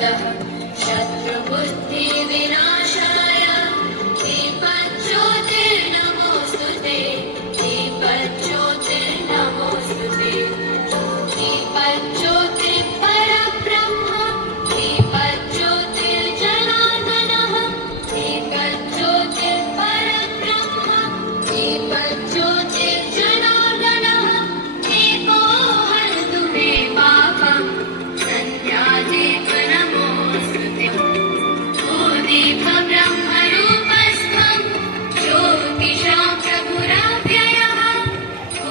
शत्रुबुद्धिविनाशाय दीपज्योतिर्नमोऽस्तुते दीपज्योतिर्नमोऽस्तुते दीपज्योतिर्परब्रह्म दीपज्योतिर्जनार्दनः दीपज्योतिर्परब्रह्म दीपज्योतिर्जनार्दनः दीपो हरतु मे पापम् सन्ध्यादीप नमोऽस्तुते ओ दीपब्रह्मरूपस्त्वं ज्योतिषां प्रभुरव्ययः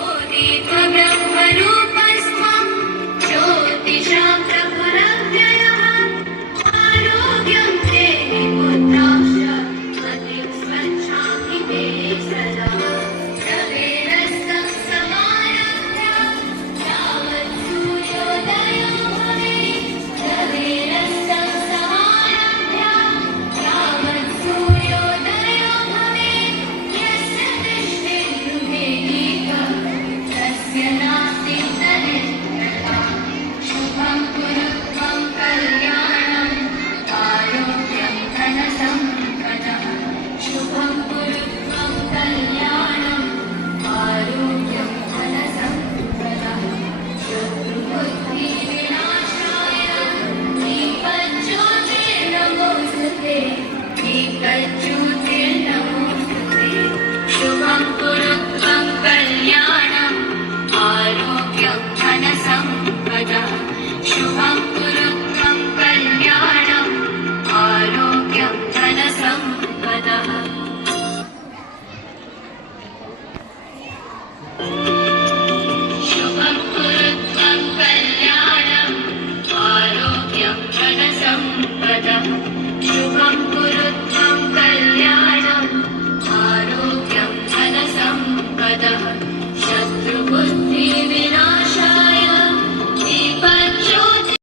ओ दीपब्रह्मरूपस्त्वं ज्योतिषां प्रभुरव्ययः आरोग्यं ते पुत्राश्च मतिं स्वच्छामि ते सदा रवेरस्तं समारभ्य यावत् सूर्योदयो भवेत् रवेरस्तं समारभ्य यावत् सूर्योदयो भवेत् यस्य दृष्टिर्गृहे तस्य नास्ति तनिष्ठता शुभं कुरु त्वं कल्याणम् आरोग्यं धनसम्पदः शुभं कुरु त्वं कल्याणम् आरोग्यं धनसम्पदः शत्रुबुद्धिविनाशाय दीपज्योतिर्नमोऽस्तुते दीपज्योतिर्नमोऽस्तुते शुभं कुरु त्वं कल्याणम् आरोग्यं धनसम्पदः शुभं कुरु त्वं कल्याणम् आरोग्यं धनसम्पदः शुभं कुरु त्वं कल्याणम् आरोग्यं धनसम्पदः शुभं कुरु त्वं कल्याणम् आरोग्यं धनसम्पदः शत्रुबुद्धिविनाशाय दीपज्योति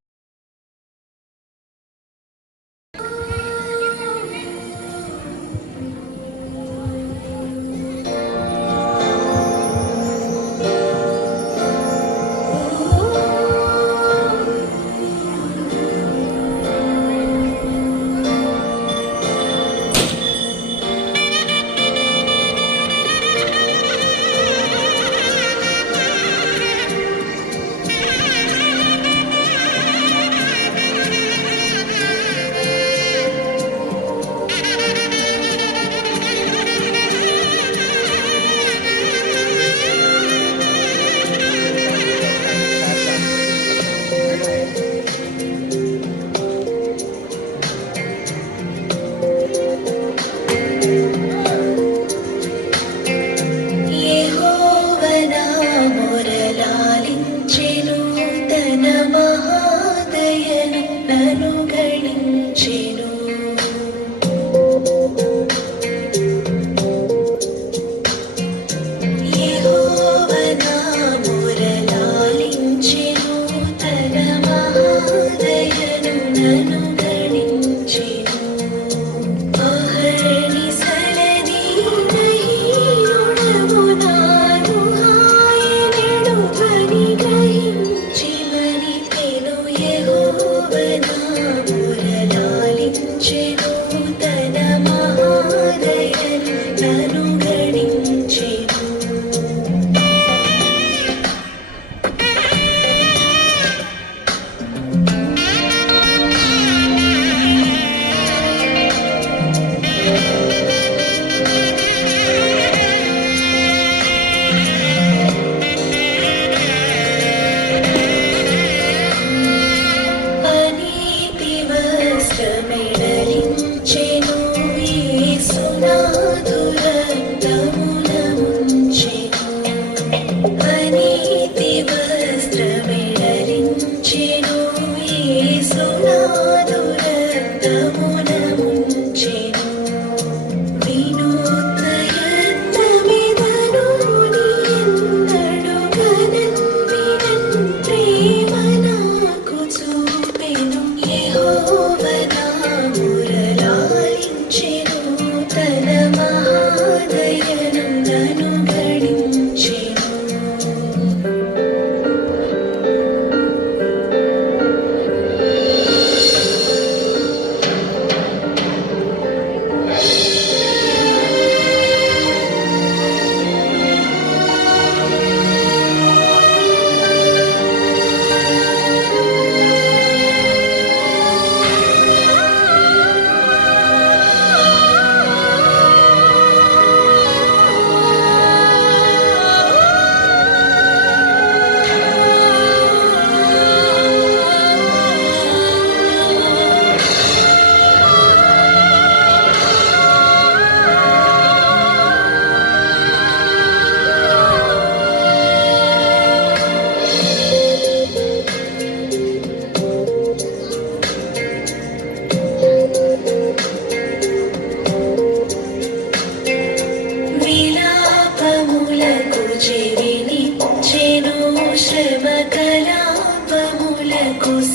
చెవినిచ్చెను, శ్రమ కలాపములకు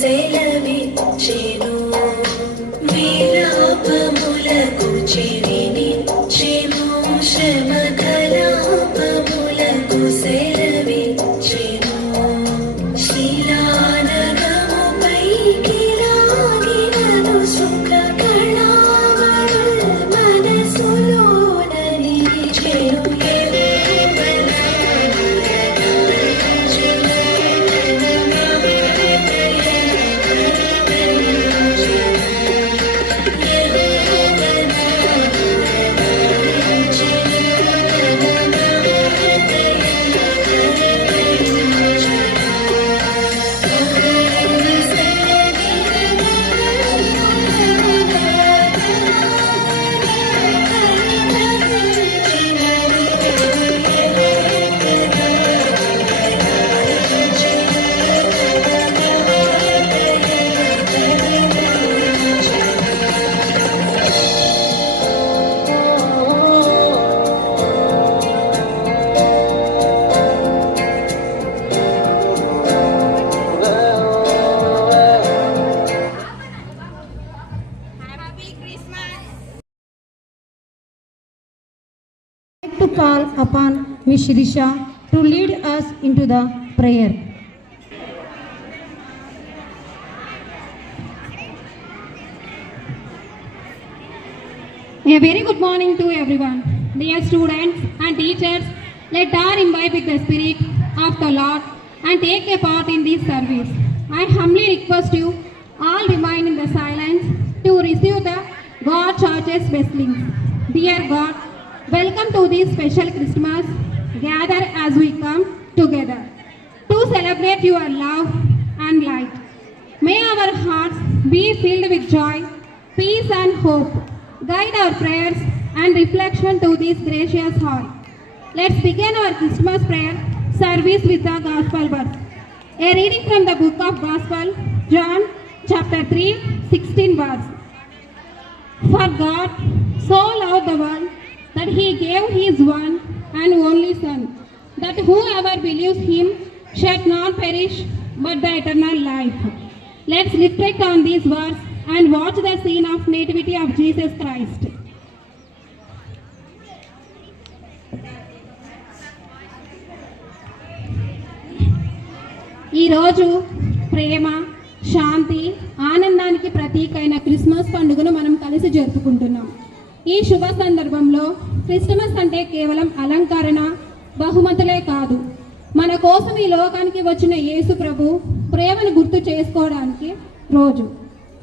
సెలవిచ్చెను. విలాపములకు చెవినిచ్చెను, శ్రమ కలాపములకు సెలవిచ్చెను. శిలానగముపైకి లాగినను సుఖ కళావరుల్ మనసులోన నిలిచెను. To call upon Ms. Shirisha to lead us into the prayer. A very good morning to everyone. Dear students and teachers, let us imbibe with the spirit of the Lord and take a part in this service. I humbly request you all remain in the silence to receive the God Church's blessings. Dear God, welcome to this special Christmas. Gather as we come together to celebrate your love and light. May our hearts be filled with joy, peace and hope. Guide our prayers and reflection to this gracious hall. Let's begin our Christmas prayer service with the Gospel verse. A reading from the book of Gospel, John chapter 3, 16 verse. For God so loved the world that he gave his one and only Son, that whoever believes him shall not perish but the eternal life. Let's reflect on this verse and watch the scene of nativity of Jesus Christ. ఈరోజు ప్రేమ, శాంతి, ఆనందానికి ప్రతీకైన క్రిస్మస్ పండుగను మనం కలిసి జరుపుకుంటున్నాం. ఈ శుభ సందర్భంలో క్రిస్మస్ అంటే కేవలం అలంకరణ, బహుమతులే కాదు, మన కోసం ఈ లోకానికి వచ్చిన యేసు ప్రభు ప్రేమను గుర్తు చేసుకోవడానికి రోజు.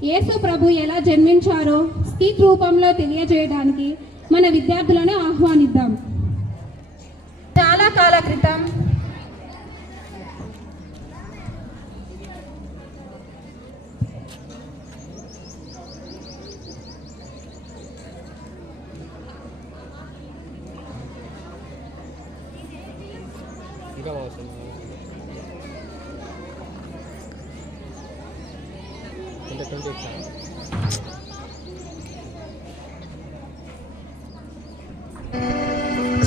యేసు ప్రభు ఎలా జన్మించారో స్కిట్ రూపంలో తెలియజేయడానికి మన విద్యార్థులను ఆహ్వానిద్దాం. చాలా కాల క్రితం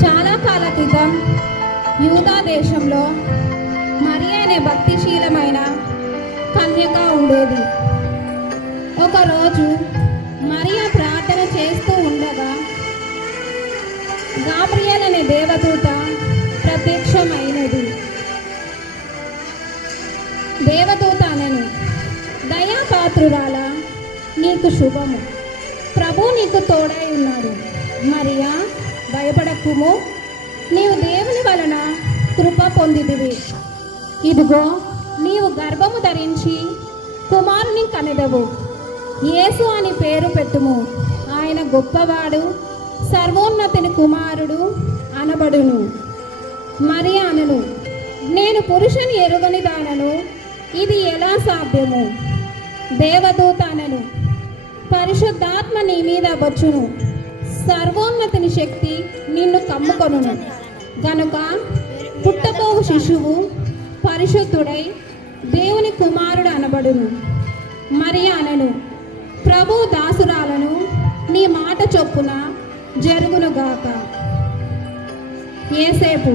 చాలా కాల క్రితం యూదా దేశంలో మరియ అనే భక్తిశీలమైన కన్యక ఉండేది. ఒకరోజు మరియ ప్రార్థన చేస్తూ ఉండగా గాబ్రియల్ అనే దేవదూత ప్రత్యక్షమైనది. దేవదూత అనెను, దయాపాత్రురాల, నీకు శుభము, ప్రభు నీకు తోడై ఉన్నాడు. మరియా, భయపడకుము, నీవు దేవుని వలన కృప పొందిదివి. ఇదిగో, నీవు గర్భము ధరించి కుమారుని కనెదవు, యేసు అని పేరు పెట్టుము. ఆయన గొప్పవాడు, సర్వోన్నతుని కుమారుడు అనబడును. మరియా అనెను, నేను పురుషుని ఎరుగని దానను, ఇది ఎలా సాధ్యము? దేవదూత అనెను, పరిశుద్ధాత్మ నీ మీద వచ్చును, సర్వోన్నతుని శక్తి నిన్ను కమ్ముకొనును, గనుక పుట్టబోవు శిశువు పరిశుద్ధుడై దేవుని కుమారుడు అనబడును. మరియా అనెను, ప్రభు దాసురాలను, నీ మాట చొప్పున జరుగునుగాక. యేసేపు,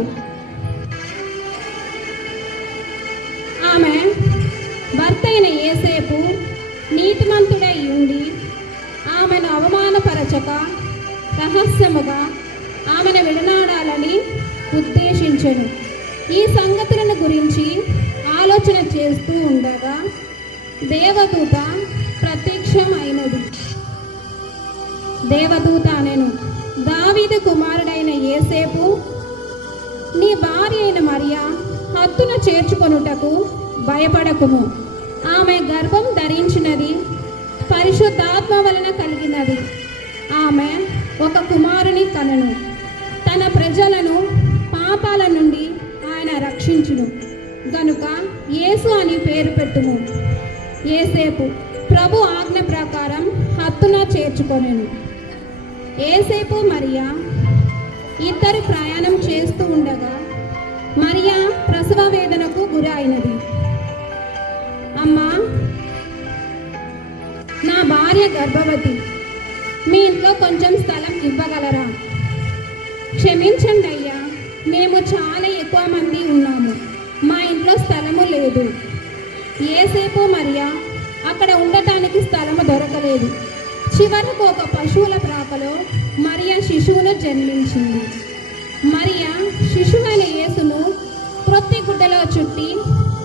బయలుపరచక రహస్యముగా ఆమెను విడనాడాలని ఉద్దేశించెను. ఈ సంగతులను గురించి ఆలోచన చేస్తూ ఉండగా దేవదూత ప్రత్యక్షమైనది. దేవదూత అనెను, దావీదు కుమారుడైన యేసేపు, నీ భార్య అయిన మరియా హత్తున చేర్చుకొనుటకు భయపడకుము. ఆమె గర్భం ధరించినది పరిశుద్ధాత్మ వలన కలిగినది. ఆమె ఒక కుమారుని కనెను. తన ప్రజలను పాపాల నుండి ఆయన రక్షించును గనుక యేసు అని పేరు పెట్టుము. యేసేపు ప్రభు ఆజ్ఞ ప్రకారం హత్తున చేర్చుకొనెను. యేసేపు మరియా ఇద్దరు ప్రయాణం చేస్తూ ఉండగా మరియా ప్రసవ వేదనకు గురైనది. అమ్మా, నా భార్య గర్భవతి, మీ ఇంట్లో కొంచెం స్థలం ఇవ్వగలరా? క్షమించండి అయ్యా, మేము చాలా ఎక్కువ మంది ఉన్నాము, మా ఇంట్లో స్థలము లేదు. యేసేపు మరియా అక్కడ ఉండటానికి స్థలము దొరకలేదు. చివరకు ఒక పశువుల ప్రాకలో మరియా శిశువును జన్మించింది. మరియా శిశువైన యేసును ప్రొత్తి గుడ్డలో చుట్టి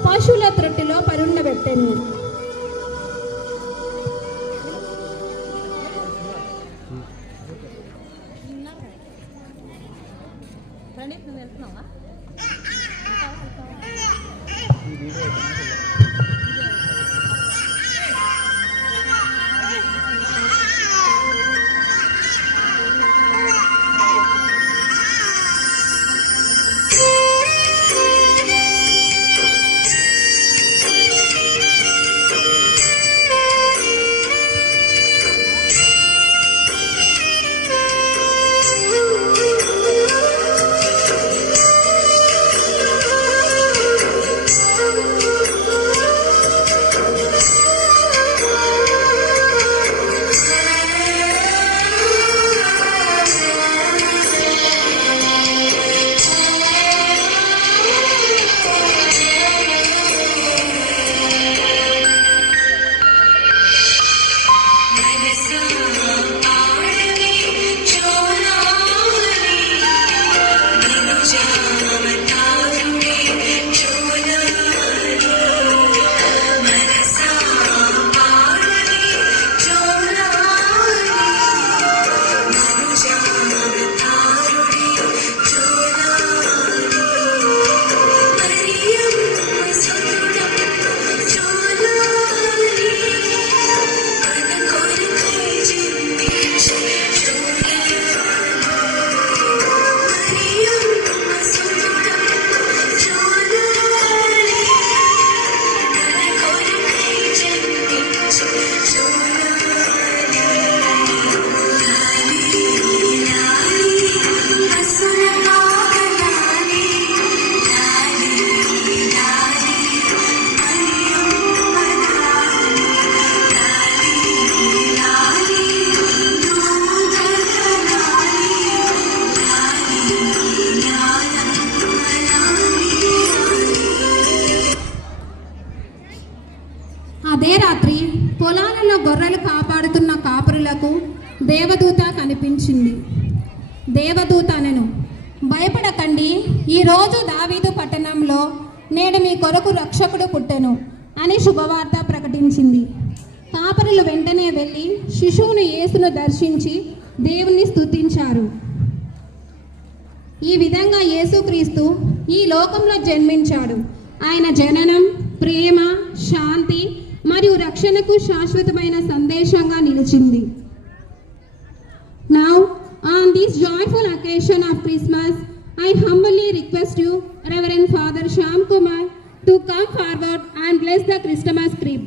పశువుల త్రొట్టిలో పరుండబెట్టెను. అదే రాత్రి పొలాలలో గొర్రెలు కాపాడుతున్న కాపురులకు దేవదూత కనిపించింది. దేవదూత అనెను, భయపడకండి, ఈరోజు దావీదు పట్టణంలో నేడు మీ కొరకు రక్షకుడు పుట్టెను అని శుభవార్త ప్రకటించింది. కాపరులు వెంటనే వెళ్ళి శిశువును యేసును దర్శించి దేవుని స్తుతించారు. ఈ విధంగా యేసుక్రీస్తు ఈ లోకంలో జన్మించాడు. ఆయన జననం ప్రేమ, శాంతి మరియు రక్షణకు శాశ్వతమైన సందేశంగా నిలిచింది. Now, on this joyful occasion of Christmas, I humbly request you, Reverend Father Shyam Kumar, to come forward and bless the Christmas crib.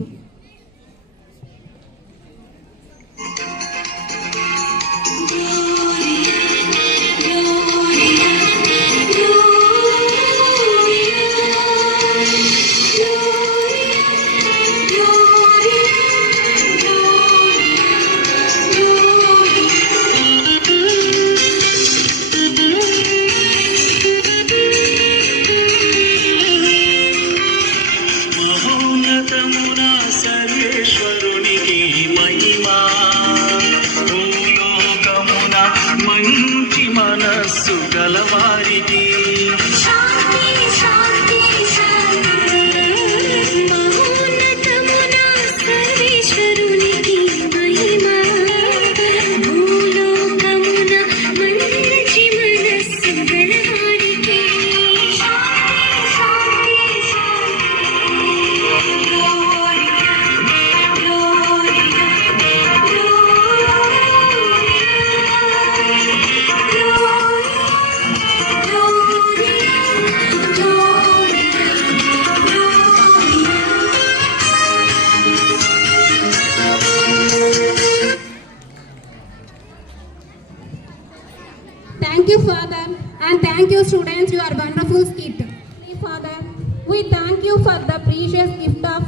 we thank you for the precious gift of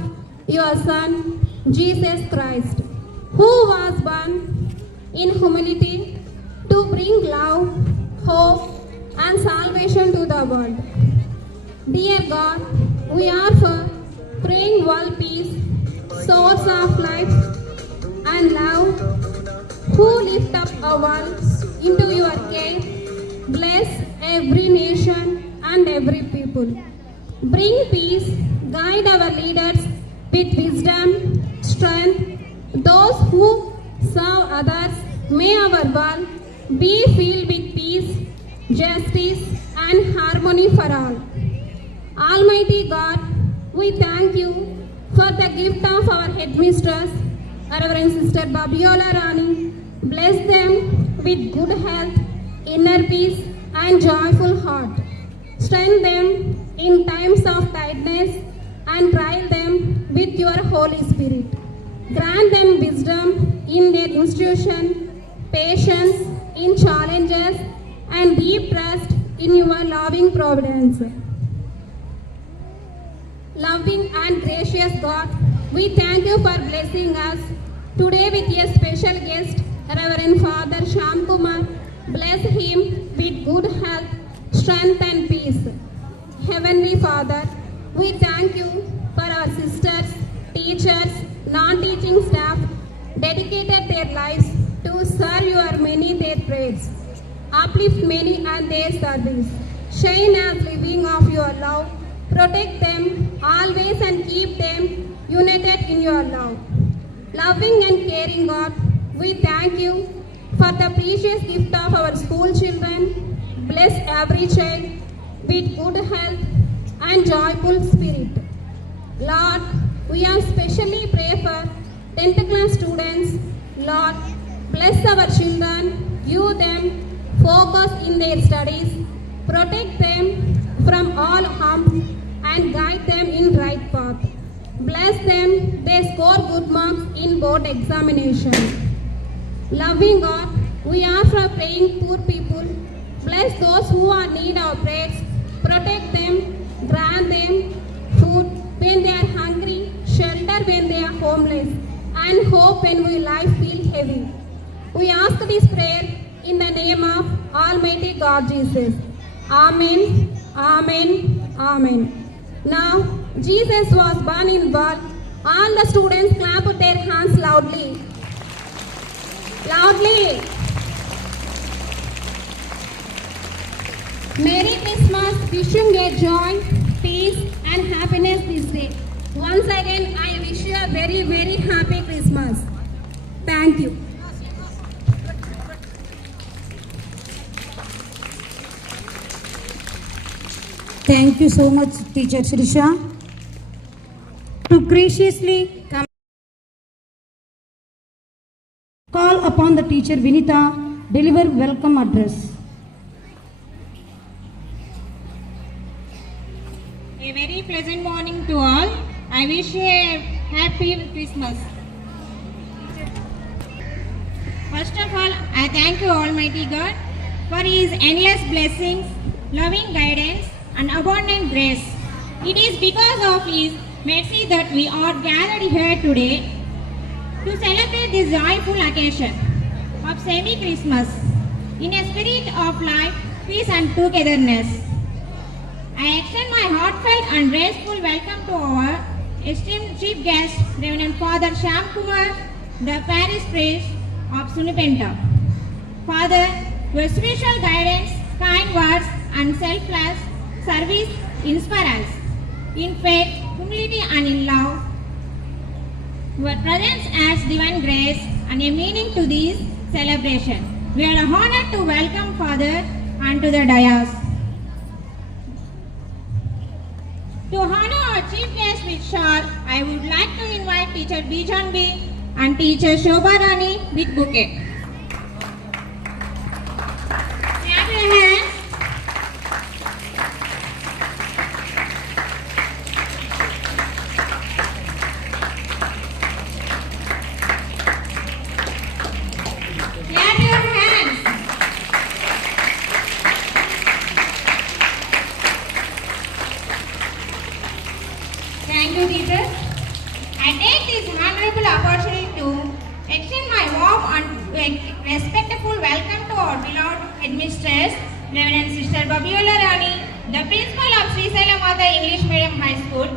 your Son, Jesus Christ, who was born in humility to bring love, hope, and salvation to the world. Dear God, we are for praying world peace, source of life and love, who lift up our world into your care. Bless every nation and every people. Bring peace, guide our leaders with wisdom, strength. Those who serve others, may our world be filled with peace, justice, and harmony for all. Almighty God, we thank you for the gift of our headmistress, Reverend Sister Babiola Rani. Bless them with good health, inner peace, and joyful heart. Strengthen them in times of tiredness and trial them with your Holy Spirit. Grant them wisdom in their institution, patience in challenges, and deep trust in your loving providence. Loving and gracious God, we thank you for blessing us today with a special guest, Reverend Father Shyam Kumar. Bless him with good health, strength, and peace. Heavenly Father, we thank you for our sisters, teachers, non-teaching staff, dedicated their lives to serve your many their prayers. Uplift many and their service. Shine as living of your love. Protect them always and keep them united in your love. Loving and caring God, we thank you for the precious gift of our school children. Bless every child with good health and joyful spirit. Lord, we are specially pray for 10th class students. Lord, bless our children, give them focus in their studies, protect them from all harm and guide them in right path. Bless them, they score good marks in board examination. Loving God, we are for praying poor people. Bless those who are need our prayers. Protect them, grant them food when they are hungry, shelter when they are homeless, and hope when we life feel heavy. We ask this prayer in the name of Almighty God Jesus. Amen, Amen, Amen. Now, Jesus was born in world. All the students clap their hands loudly. Loudly. Merry Christmas. Wishing you joy, peace, and happiness this day. Once again, I wish you a very, very happy Christmas. Thank you. Thank you so much, Teacher Shrisha. To graciously come call upon the teacher Vinita, deliver welcome address. A very pleasant morning to all. I wish you a happy Christmas. First of all, I thank you Almighty God for His endless blessings, loving guidance and abundant grace. It is because of His mercy that we are gathered here today to celebrate this joyful occasion of semi-Christmas in a spirit of life, peace and togetherness. I extend my heartfelt and graceful welcome to our esteemed chief guest, Reverend Father Shyam Kumar, the parish priest of Sunipenta. Father, your spiritual guidance, kind words and selfless service inspire us in faith, humility and in love. Your presence adds divine grace and a meaning to this celebration. We are honored to welcome Father and to the dais. To honor our chief guest with shawl, I would like to invite Teacher Bijan B and Teacher Shobha Rani with bouquet. Clap your hands. Clap your hands. you, teachers. I take this honorable opportunity to extend my warm and respectful welcome to our beloved headmistress, Reverend Sister Babiola Rani, the principal of Sri Mata English Medium High School.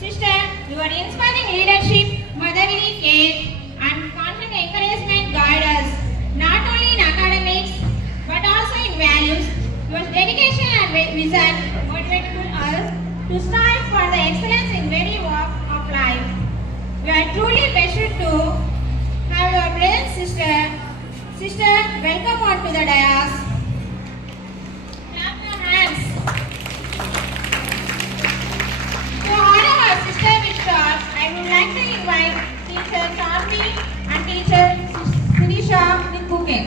Sister, your inspiring leadership, motherly care, and constant encouragement guide us not only in academics but also in values. Your dedication and vision motivate us to strive for the excellence in very walk of life. We are truly blessed to have your brilliant sister. Sister, welcome on to the dais. Clap your hands. To honor our sister Vishal, I would like to invite Teacher Charmi and Teacher Sirisha with bouquet.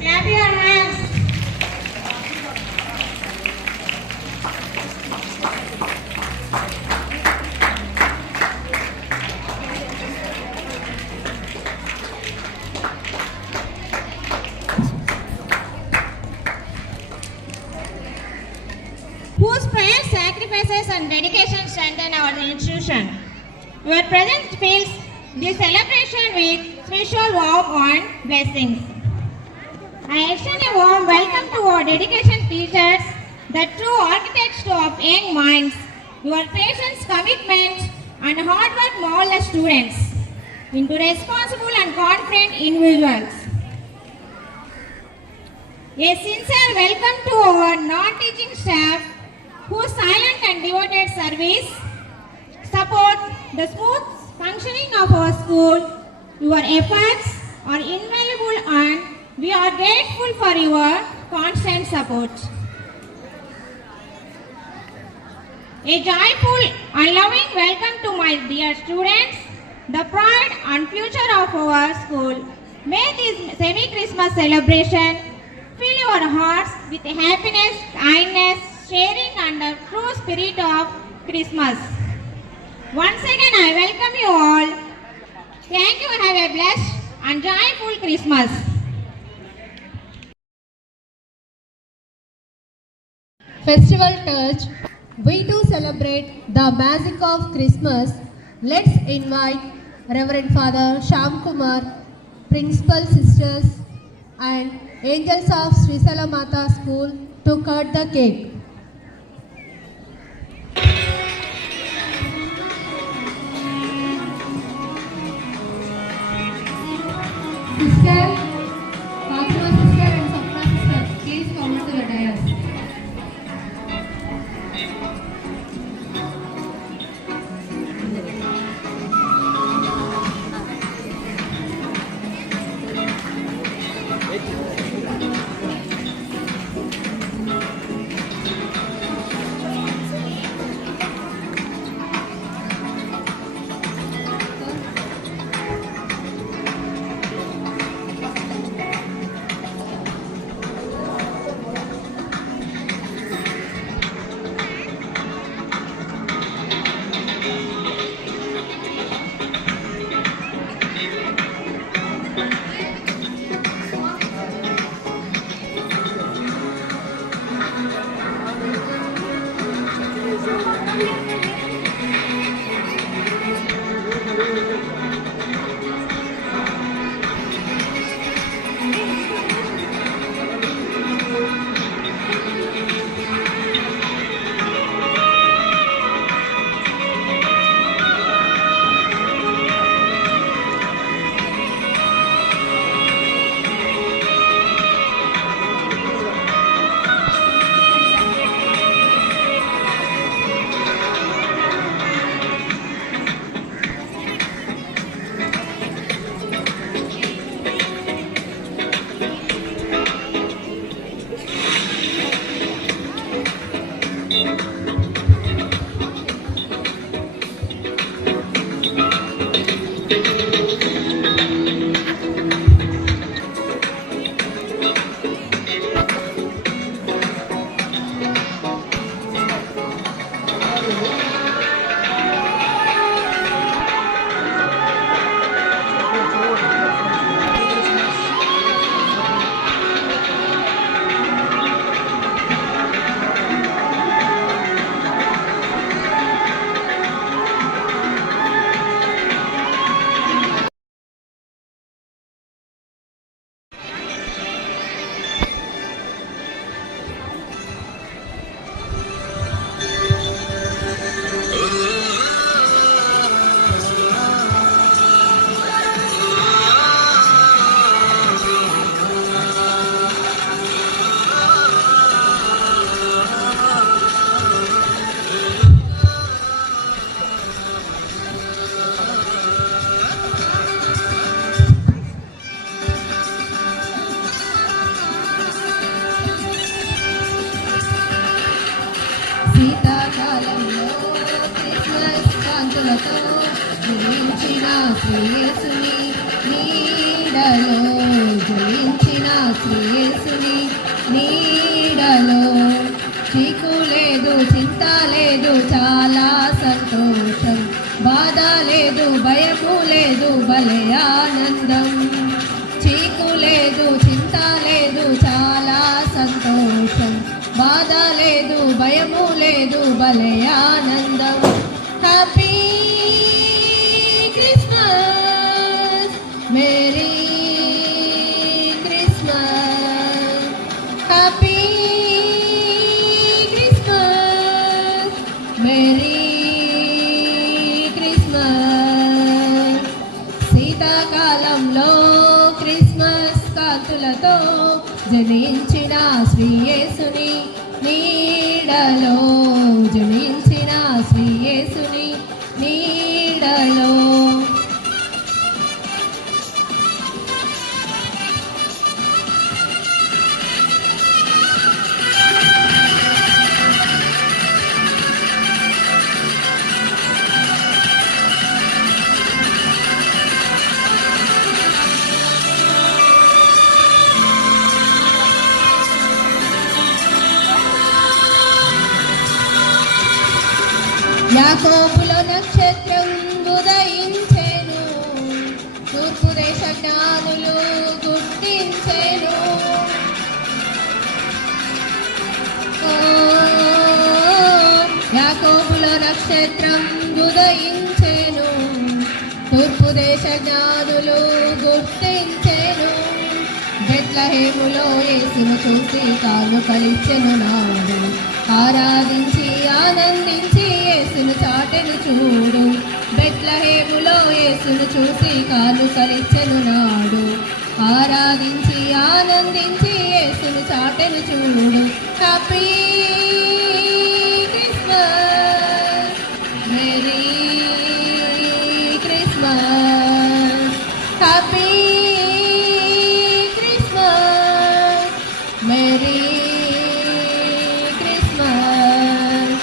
Clap your hands. Whose prayers, sacrifices and dedication strengthen our institution. Your presence fills this celebration with special warm and blessings. I extend a warm welcome to our dedication teachers, the true architects of young minds. Your patience, commitment and hard work mold the students into responsible and confident individuals. A sincere welcome to our non-teaching staff whose silent and devoted service support the smooth functioning of our school. Your efforts are invaluable and we are grateful for your constant support. A joyful and loving welcome to my dear students, the pride and future of our school. May this semi-Christmas celebration fill your hearts with happiness, kindness, sharing and the true spirit of Christmas. Once again, I welcome you all. Thank you. Have a blessed and joyful Christmas. Festival touch, we too celebrate the magic of Christmas. Let's invite Reverend Father Shyam Kumar, Principal Sisters and Angels of Sri Mata School to cut the cake. Sister, Fatima sister and Sapna sister, please come to the dais. కాంతులతో జయించిన శ్రీయేసుని నీడలో, జయించిన శ్రీయేసుని నీడలో. చీకు లేదు, చింత లేదు, చాలా సంతోషం. బాధ లేదు, భయము లేదు, భలే ఆనందం. చీకు లేదు, చింత లేదు, చాలా సంతోషం. బాధ లేదు, భయము లేదు, భలే ఆనందం. Happy Christmas, merry Christmas. Happy Christmas, merry Christmas. శీతాకాలంలో క్రిస్మస్ కాంతులతో జనించిన శ్రీయేసుని నీడలో, జనించిన శ్రీయేసుని నీడలో. యాకోబులో నక్షత్రం ఉదయించెను, తూర్పు దేశ జ్ఞానులు గుర్తించెను. యాకోబులో నక్షత్రం ఉదయించెను, తూర్పు దేశ జ్ఞానులు గుర్తించెను. బెత్లెహేములో యేసును చూసి కానుకలిచ్చెను నాడు, ఆరాధించి ఆనందించి యేసును చాటెను చూడు. బెత్లెహేములో యేసును చూసి కానుకలిచ్చెను నాడు, ఆరాధించి ఆనందించి యేసును చాటెను చూడు. Happy Christmas, merry Christmas. Happy Christmas, merry Christmas.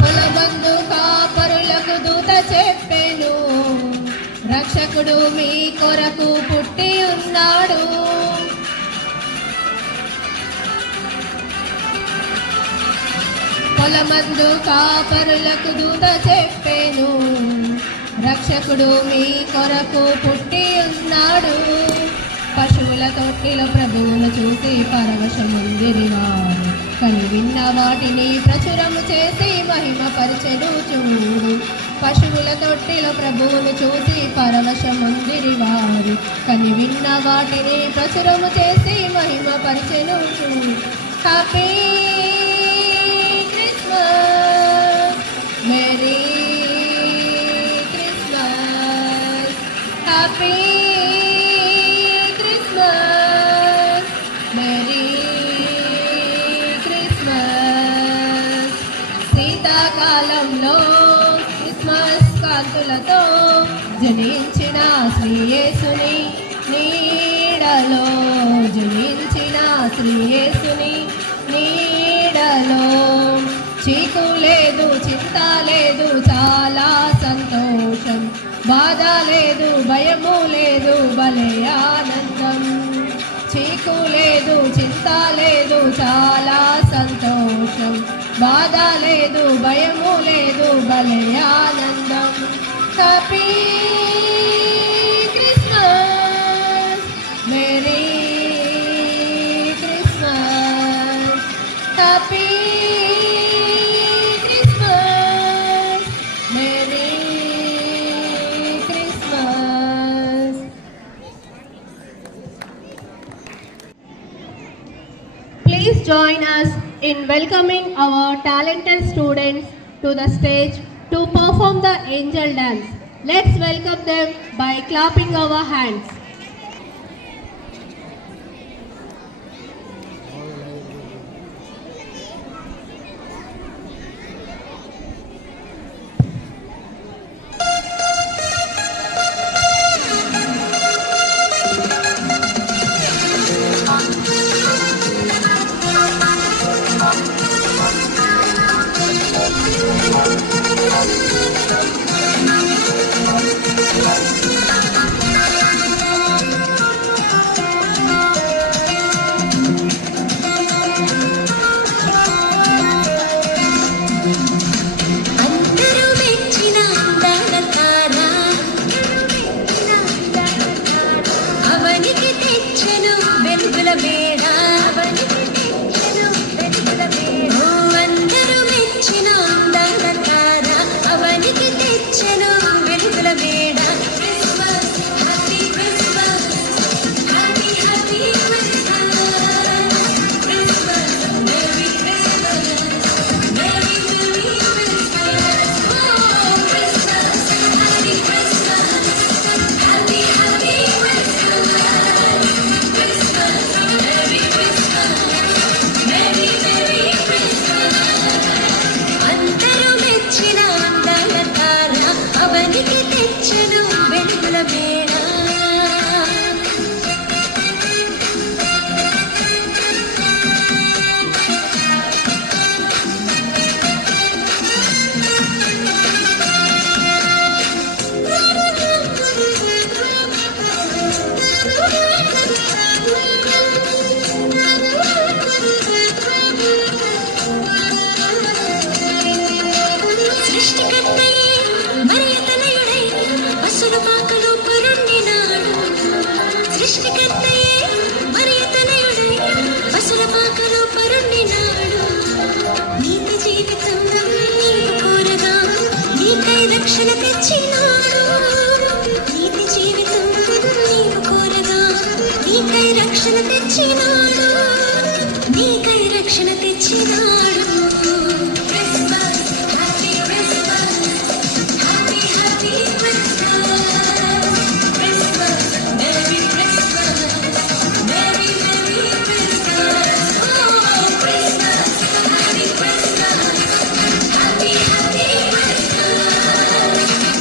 పొలమందు కాపరులకు దూత చెప్పెను, రక్షకుడు మీ కొరకు పుట్టి ఉన్నాడు. పొలమందు కాపరులకు దూత చెప్పెను, రక్షకుడు మీ కొరకు పుట్టి ఉన్నాడు. పశువుల తొట్టిలో ప్రభువును చూసి పరవశముందిరి వారు, కని విన్న వాటిని ప్రచురము చేసి మహిమ పరిచెను చూడు. పశువుల తొట్టిలో ప్రభువును చూసి పరవశముందిరి వారు, కని విన్న వాటిని ప్రచురము చేసి మహిమ పరిచెను చూడు. Happy Christmas, merry Christmas. Happy Christmas, merry Christmas. శీతాకాలంలో క్రిస్మస్ కాంతులతో జనించిన శ్రీయేసుని నీడలో, జనించిన శ్రీయేసుని నీడలో. చీకు లేదు, చింత లేదు, చాలా సంతోషం. బాధ లేదు, భయము లేదు, భలే ఆనందం. చీకు లేదు, చింత లేదు, చాలా సంతోషం. బాధ లేదు, భయము లేదు, భలే ఆనందం. Happy Christmas, Merry Christmas, Happy Christmas, Merry Christmas. Please join us in welcoming our talented students to the stage to perform the angel dance. Let's welcome them by clapping our hands. అందరూ మెచ్చిన అందాల తార అవనికి తెచ్చెను వెలుగుల మేడ ఓ అందరూ మెచ్చిన అందాల తార అవనికి తెచ్చెను వెలుగుల మేడ Christmas happy Christmas happy happy Christmas Christmas merry Christmas merry merry Christmas ఓ Christmas happy Christmas happy happy Christmas Christmas merry Christmas merry merry Christmas అందరూ మెచ్చిన అందాల తార అవనికి తెచ్చెను వెలుగుల మేడ సృష్టికర్తయే మరియతనయుడై పశుల పాకలో పరుండినాడు సృష్టికర్తయే మరియతనయుడై పశుల పాకలో పరుండినాడు నీతి జీవితం నీవు కోరగా నీకై రక్షణ తెచ్చినాడు నీతి జీవితం నీవు కోరగా నీకై రక్షణ తెచ్చినాడు నీకై రక్షణ తెచ్చినాడు Christmas happy Christmas happy happy Christmas Christmas merry Christmas merry merry Christmas ఓ Christmas happy Christmas happy happy Christmas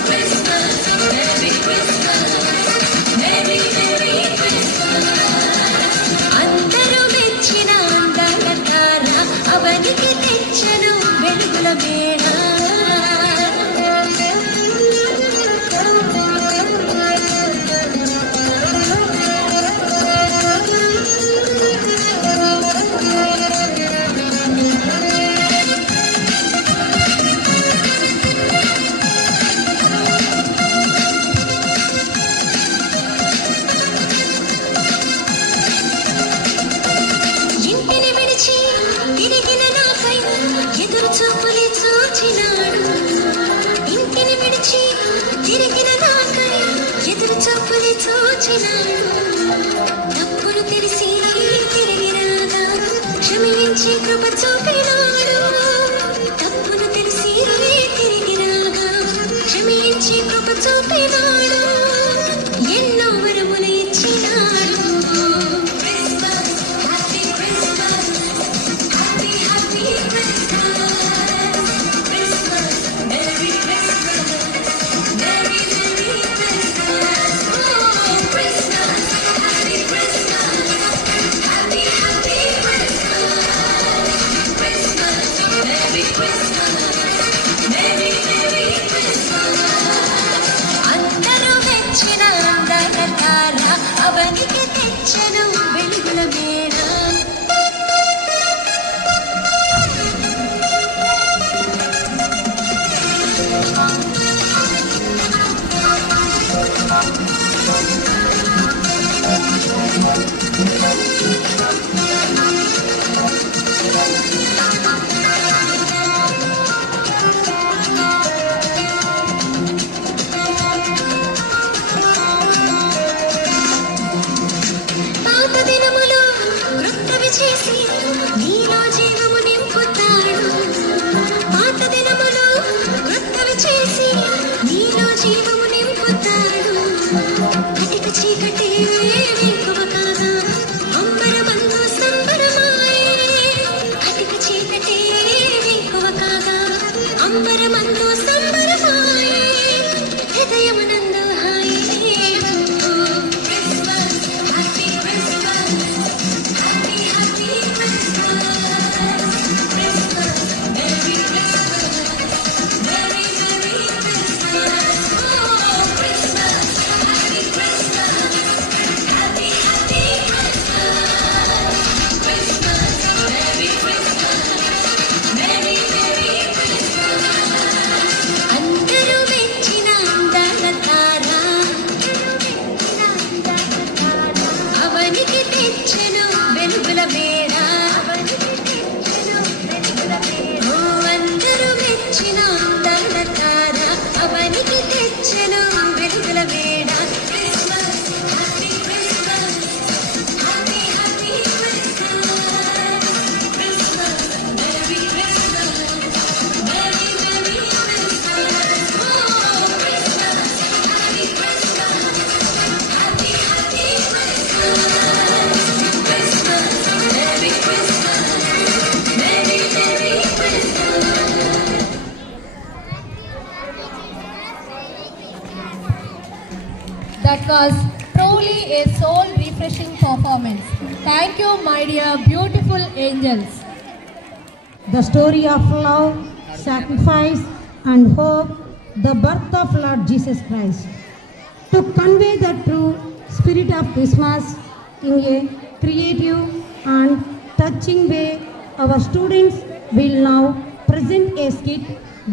Christmas merry Christmas merry merry Christmas అందరూ మెచ్చిన అందాల తార అవనికి తెచ్చెను వెలుగుల మేడ ఇంటిని విడిచి తిరిగిన నాకై ఎదురు చూపులే చూచినాడు ఇంటిని విడిచి తిరిగిన నాకై ఎదురు చూపులే చూచినాడు తప్పులు తెలిసి తిరిగి రాగా క్షమించి కృప చూపినాడు తప్పులు తెలిసి తిరిగి రాగా క్షమించి కృప చూపినాడు ఎన్నో వరములు ఇచ్చినాడు Christmas happy Christmas happy happy Christmas Christmas merry Christmas merry merry Christmas oh Christmas happy Christmas happy happy Christmas Christmas was truly a soul-refreshing performance. Thank you, my dear beautiful angels. The story of love, sacrifice, and hope, the birth of Lord Jesus Christ. To convey the true spirit of Christmas in a creative and touching way, our students will now present a skit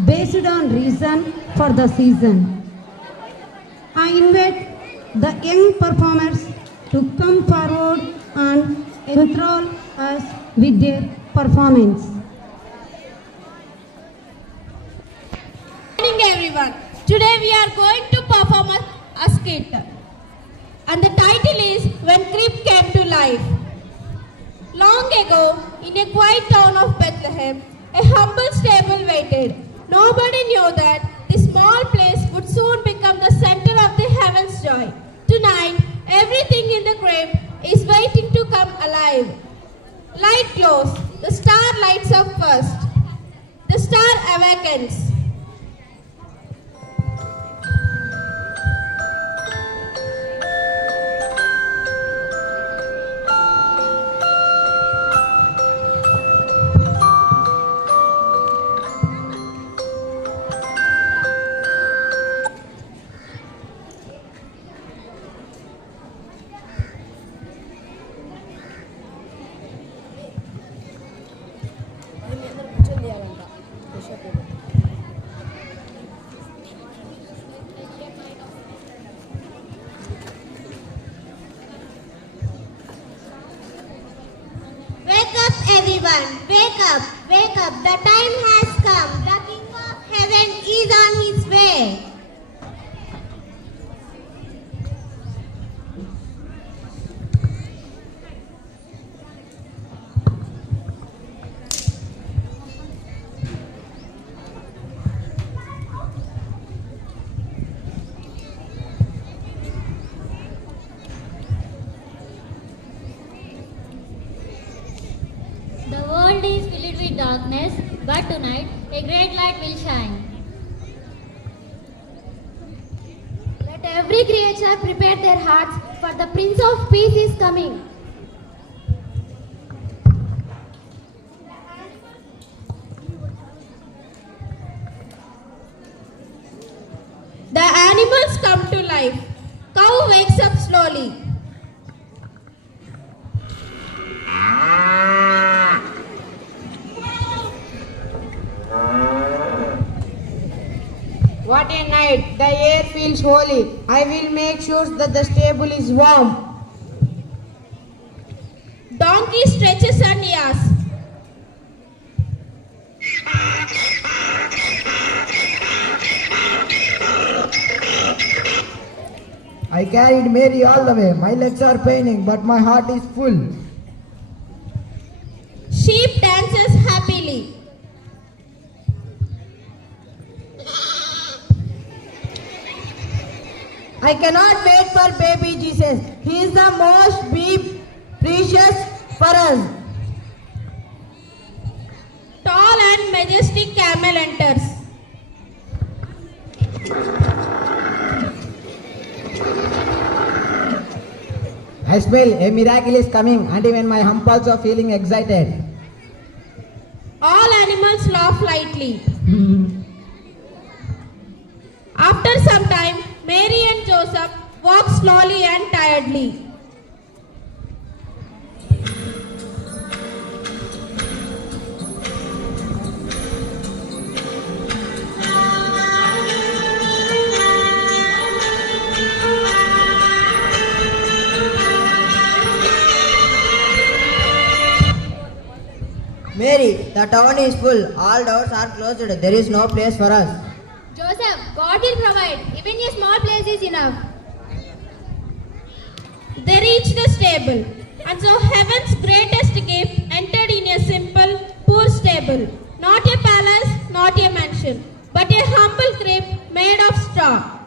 based on reason for the season. I invite the young performers to come forward and enthrall us with their performance. Good morning everyone. Today we are going to perform a skit. And the title is When Crib Came to Life. Long ago, in a quiet town of Bethlehem, a humble stable waited. Nobody knew that this small place would soon become the center of the heaven's joy. Tonight, everything in the crib is waiting to come alive. Light glows, the star lights up first. The star awakens. Wake up everyone, wake up, wake up, the time has come, the King of Heaven is on his way. The world is filled with darkness, but tonight a great light will shine. Let every creature prepare their hearts, for the Prince of Peace is coming. The animals come to life. Cow wakes up slowly. What a night! The air feels holy. I will make sure that the stable is warm. Donkey stretches and yaws. I carried Mary all the way. My legs are paining, but my heart is full. Sheep dances happily. I cannot wait for baby Jesus. He is the most precious for us. Tall and majestic camel enters. I smell a miracle is coming, and even my hump also feeling excited. All animals laugh lightly. After some time, Mary and Joseph walk slowly and tiredly. Mary, the town is full. All doors are closed. There is no place for us. Joseph, God will provide. Even a small place is enough. They reach the stable, and so heaven's greatest gift entered in a simple, poor stable. Not a palace, not a mansion, but a humble crib made of straw.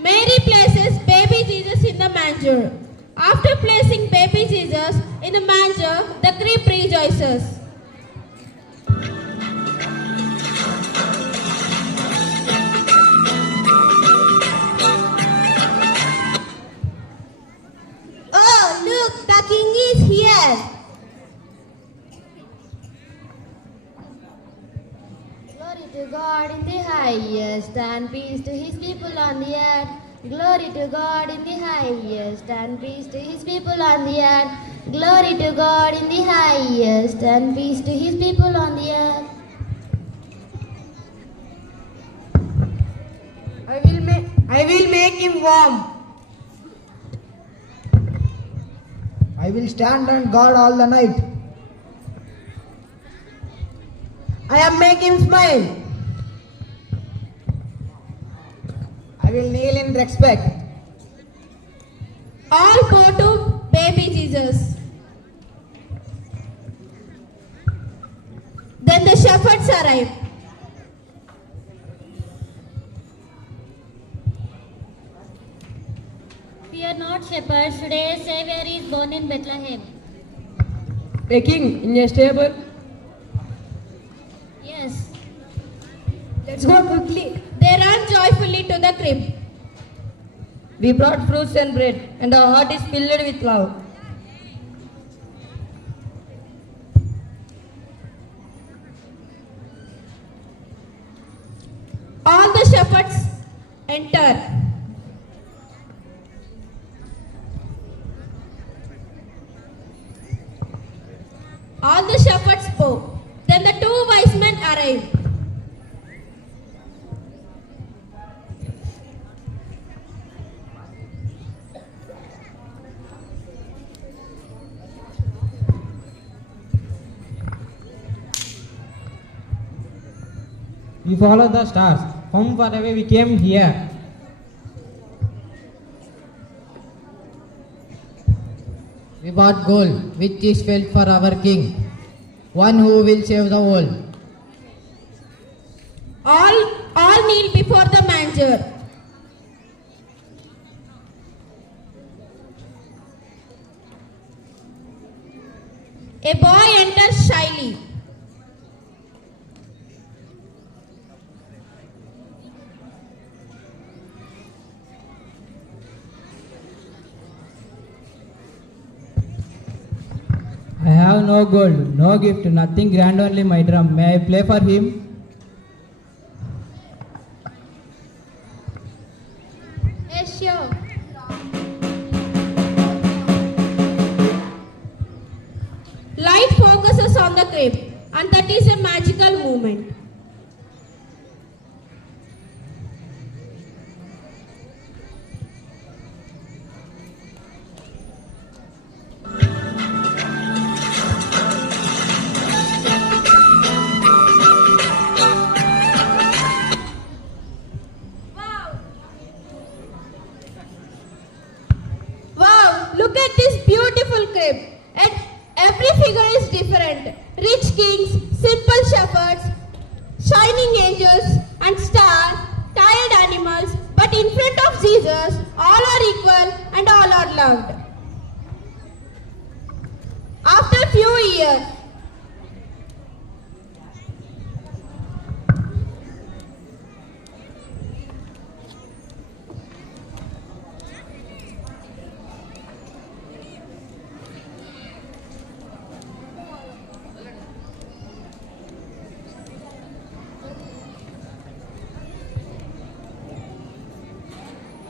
Mary places baby Jesus in the manger. After placing baby Jesus in the manger, the crib rejoices. Glory to God in the highest, and peace to his people on the earth. Glory to God in the highest, and peace to his people on the earth. Glory to God in the highest, and peace to his people on the earth. I will make him warm. I will stand on guard all the night. I am making him smile. I will kneel in respect. All go to baby Jesus. Then the shepherds arrive. Fear not, shepherds, today a Savior is born in Bethlehem. A king in a stable. Yes. Let's go quickly. They run joyfully to the crib. We brought fruits and bread, and our heart is filled with love. All the shepherds enter. All the shepherds spoke. Then the two wise men arrived. We follow the stars. From far away we came here. We bought gold, which is felt for our king, one who will save the world. All kneel before the manger. A boy enters shyly. I have no gold, no gift, nothing grand, only my drum. May I play for him? Yes, sure. Light focuses on the crib, and that is a magical moment. Wow, look at this beautiful crib. And every figure is different. Rich kings, simple shepherds, shining angels and stars, tired animals. But in front of Jesus, all are equal and all are loved. After few years,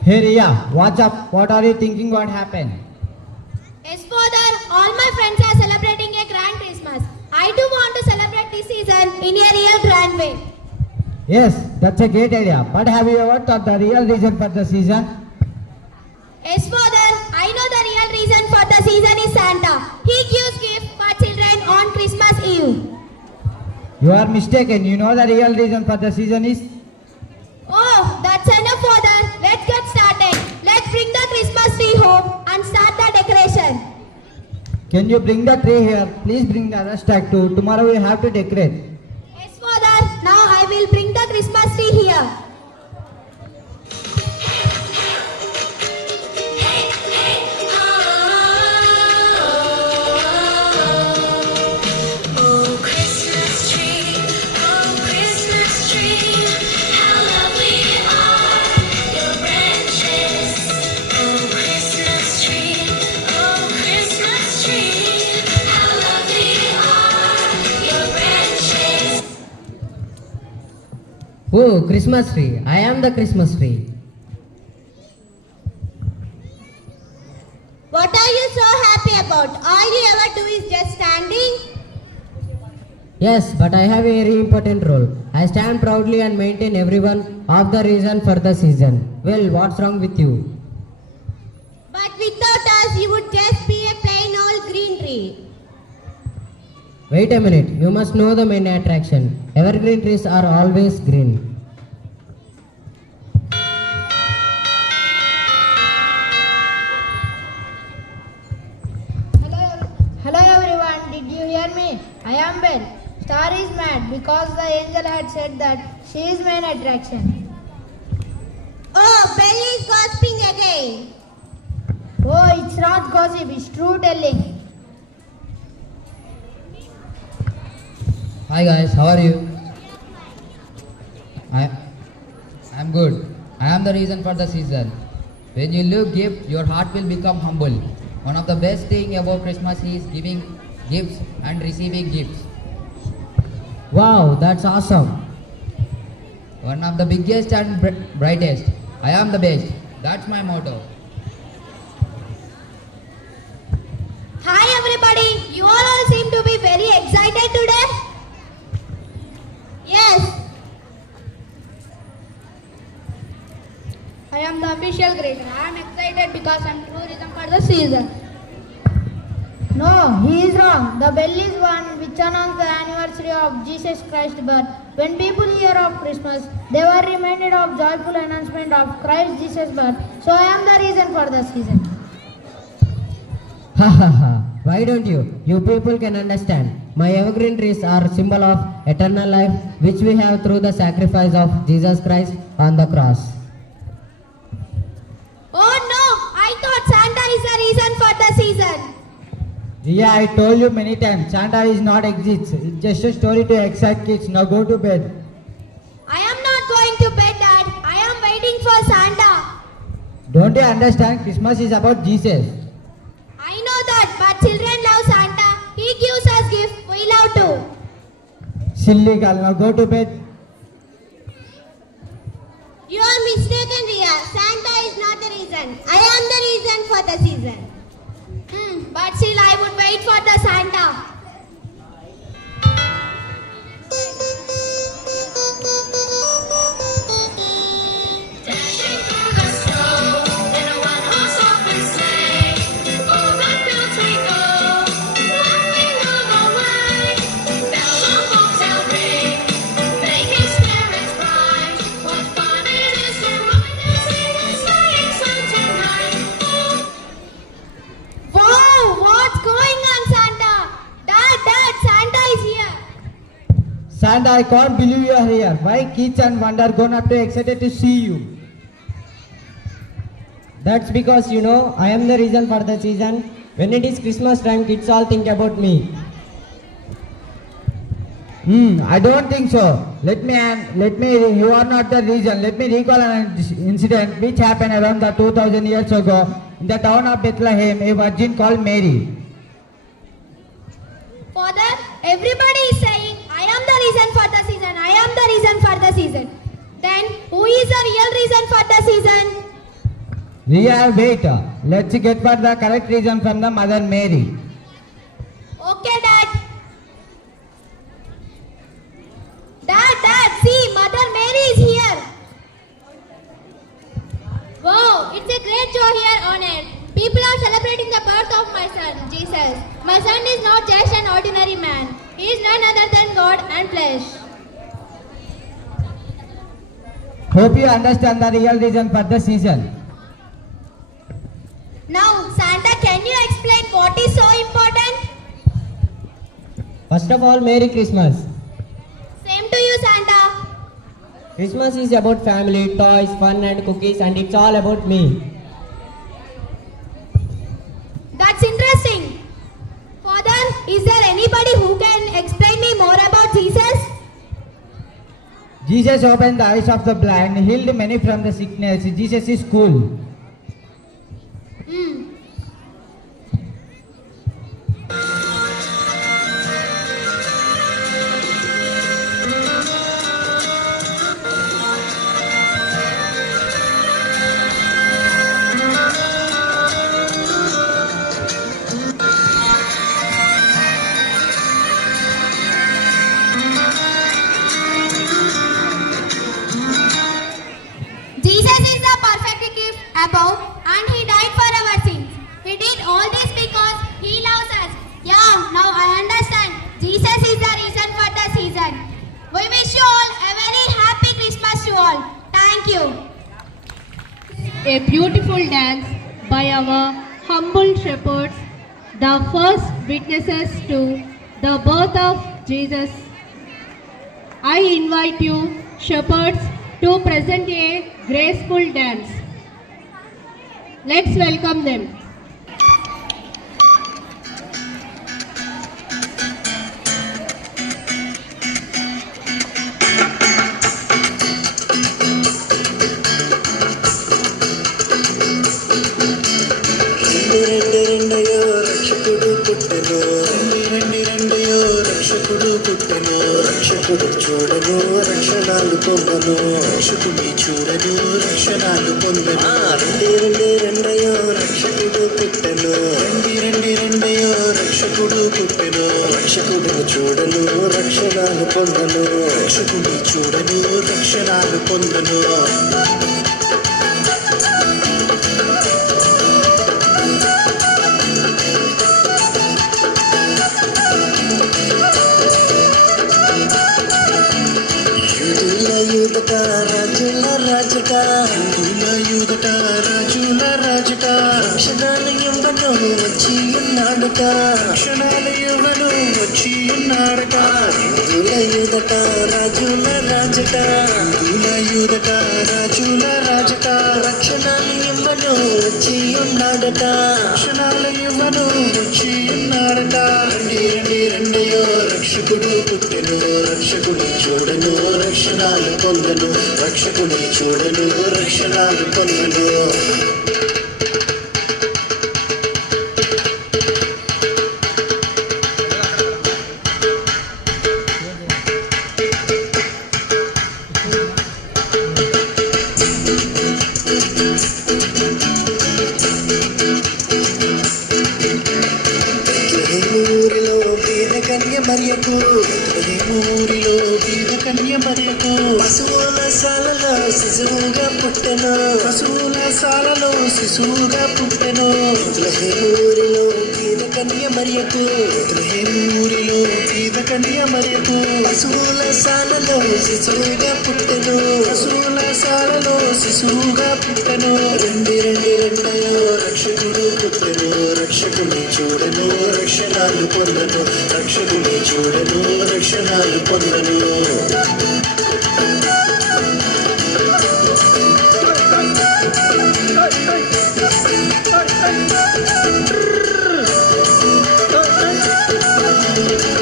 Hey Ria, what's up? What are you thinking what happened? Yes, Father, all my friends are celebrating a grand Christmas. I too want to celebrate this season in a real grand way. Yes, that's a great idea. But have you ever thought the real reason for the season? Yes, Father, I know the real reason for the season is Santa. He gives gifts for children on Christmas Eve. You are mistaken. You know the real reason for the season is? Oh, that's enough, Father. Let's get started. Let's bring the Christmas tree home and start the decoration. Can you bring the tree here? Please bring the other stack too. Tomorrow we have to decorate. Yes, Father. Now I will bring the Christmas tree here. Oh, Christmas tree. I am the Christmas tree. What are you so happy about? All you ever do is just standing? Yes, but I have a very important role. I stand proudly and maintain everyone of the reason for the season. Well, what's wrong with you? But without us, you would just be a plain old green tree. Wait a minute, you must know the main attraction. Evergreen trees are always green. Hello everyone, did you hear me? I am Belle. Star is mad because the angel had said that she is main attraction. Oh, Belle is gossiping again. Oh, it's not gossip, it's true telling. Hi guys, how are you? I'm good. I am the reason for the season. When you look gift, your heart will become humble. One of the best thing about Christmas is giving gifts and receiving gifts. Wow, that's awesome. One of the biggest and brightest. I am the best. That's my motto. Hi everybody, you all seem to be very excited today. Yes. I am the official greeter. I am excited because I am true reason for the season. No, he is wrong. The bell is one which announced the anniversary of Jesus Christ's birth. When people hear of Christmas, they were reminded of joyful announcement of Christ Jesus' birth. So I am the reason for the season. Ha ha ha. Why don't you? You people can understand. My evergreen trees are a symbol of eternal life which we have through the sacrifice of Jesus Christ on the cross. Oh no, I thought Santa is the reason for the season. Yeah, I told you many times, Santa is not exists. It's just a story to excite kids. Now go to bed. I am not going to bed, Dad. I am waiting for Santa. Don't you understand? Christmas is about Jesus. I know that, but children love Santa. He gives us gifts. We love too. Silly girl, now go to bed. You are mistaken, Ria. Santa is not the reason. I am the reason for the season. But still, I would wait for the Santa. Santa, I can't believe you are here. Why kids and wonder gone up to excited to see you? That's because I am the reason for the season. When it is Christmas time, kids all think about me. I don't think so. Let me, you are not the reason. Let me recall an incident which happened around the 2000 years ago in the town of Bethlehem, a virgin called Mary. Father, everybody is saying, I am the reason for the season. I am the reason for the season. Then, who is the real reason for the season? Ria, wait. Let's get for the correct reason from the Mother Mary. Okay, Dad. Dad, see, Mother Mary is here. Wow, it's a great joy here on earth. People are celebrating the birth of my son, Jesus. My son is not just an ordinary man. He is none other than God and flesh. Hope you understand the real reason for the season. Now, Santa, can you explain what is so important? First of all, Merry Christmas. Same to you, Santa. Christmas is about family, toys, fun and cookies, and it's all about me. That's interesting. Father, is there anybody who can explain me more about Jesus? Jesus opened the eyes of the blind, healed many from the sickness. Jesus is cool. you. A beautiful dance by our humble shepherds, the first witnesses to the birth of Jesus. I invite you, shepherds, to present a graceful dance. Let's welcome them. చూడను రక్షణాలు పొందను రక్షకుని చూడను రక్షణాలు పొందను రెండయో రక్షకుడు పుట్టెను రెండయో రక్షకుడు పుట్టెను రక్షకుడిని చూడను రక్షణాలు పొందను రక్షకుని చూడను రక్షణాలు పొందను రాజుల రాజట రక్షణాలయమును వచ్చి ఉన్నాడట రక్షణాలయమును వచ్చి ఉన్నాడట హిందుల యూదట రాజుల రాజట హిందుల యూదట రాజుల రాజట రక్షణాలయమును వచ్చి ఉన్నాడట రక్షణాలయమును వచ్చి ఉన్నాడట రెండయో రక్షకుడు పుట్టెను రక్షకుని చూడను రక్షణాలు పొందను రక్షకుని చూడను రక్షణాలు పొందను ఊరిలో బీద కన్య మరియకు పశువుల శాలలో శిశువుగా పుట్టెను పశువుల శాలలో శిశువుగా పుట్టెను ఊరిలో బీద కన్య మరియకు ఊరిలో బీద కన్య మరియకు పశువుల శాలలో శిశువుగా పుట్టెను పశువుల శాలలో శిశువుగా పుట్టెను రెండయో రక్షకుడు పుట్టెను రక్షకుని చూడను రక్షణాలు పొందను రక్షకుని చూడను రక్షణాలు పొందను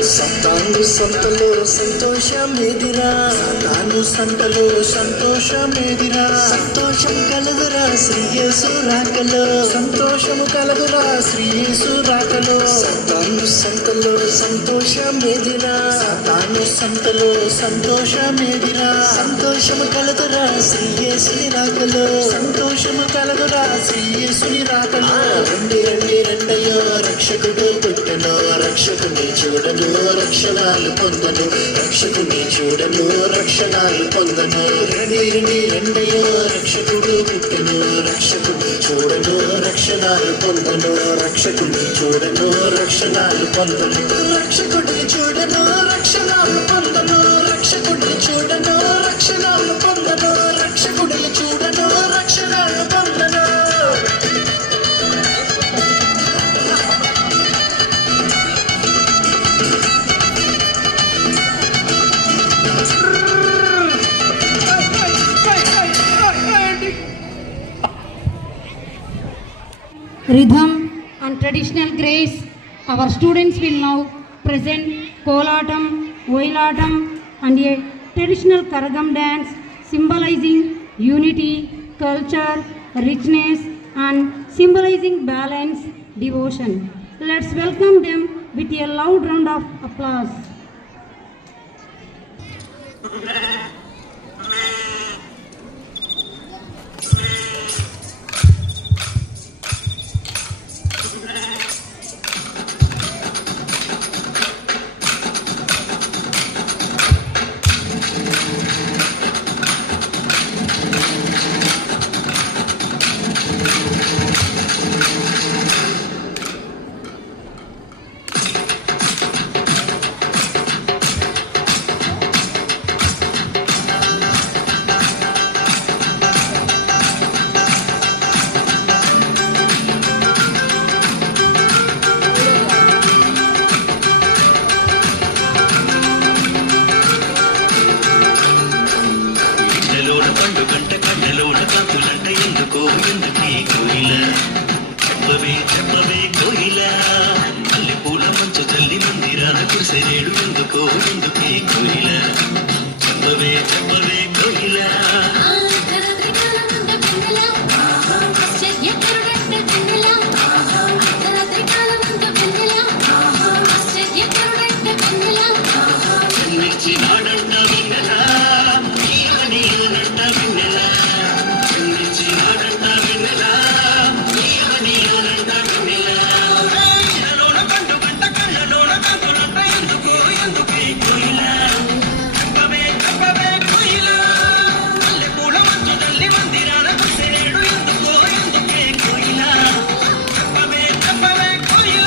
సతాను సంతలో సంతోషమేదిరా సతాను సంతలో సంతోషమేదిరా సంతోషం కలుగురా శ్రీయేసు రాకలో సంతోషము కలుగురా శ్రీయేసు రాకలో సతాను సంతలో సంతోషమేదిరా సతాను సంతలో సంతోషమేదిరా సంతోషము కలుగురా శ్రీయేసుని రాకలో సంతోషము కలుగురా శ్రీయేసుని రాకలో రెండయో రక్షకుడు పుట్టెను రక్షకుని చూడను రక్షణాలు పొందను రక్షకుని చూడను రక్షణాలు పొందను రెండయో రక్షకుడు పుట్టెను రక్షకుని చూడను రక్షణాలు పొందను రక్షకుని చూడను రక్షణాలు పొందను రక్షకుడిని చూడను రక్షణాలు పొందను రక్షకుడిని చూడను రక్షణాలు పొందను రక్షకుడిని చూడను రక్షణాలు పొందను Rhythm and traditional grace, our students will now present Kolatam, Oilatam and a traditional Karagam dance symbolizing unity, culture, richness and symbolizing balance, devotion. Let's welcome them with a loud round of applause. ఎందుకో ఎందుకే కోయిల చెప్పవే చెప్పవే కోయిల జన్మించినాడంట వెన్నెల నీవనిలోనంట వెన్నెల జన్మించినాడంట వెన్నెల నీవనిలోనంట వెన్నెల కళ్ళలోన కండు గంట కళ్ళలోన కందులంట ఎందుకో ఎందుకే కోయిల చెప్పవే చెప్పవే కోయిల మల్లె పూల మంచు తల్లి మందిరాల కుసిరేడు ఎందుకో ఎందుకే కోయిల చెప్పవే చెప్పవే కోయిల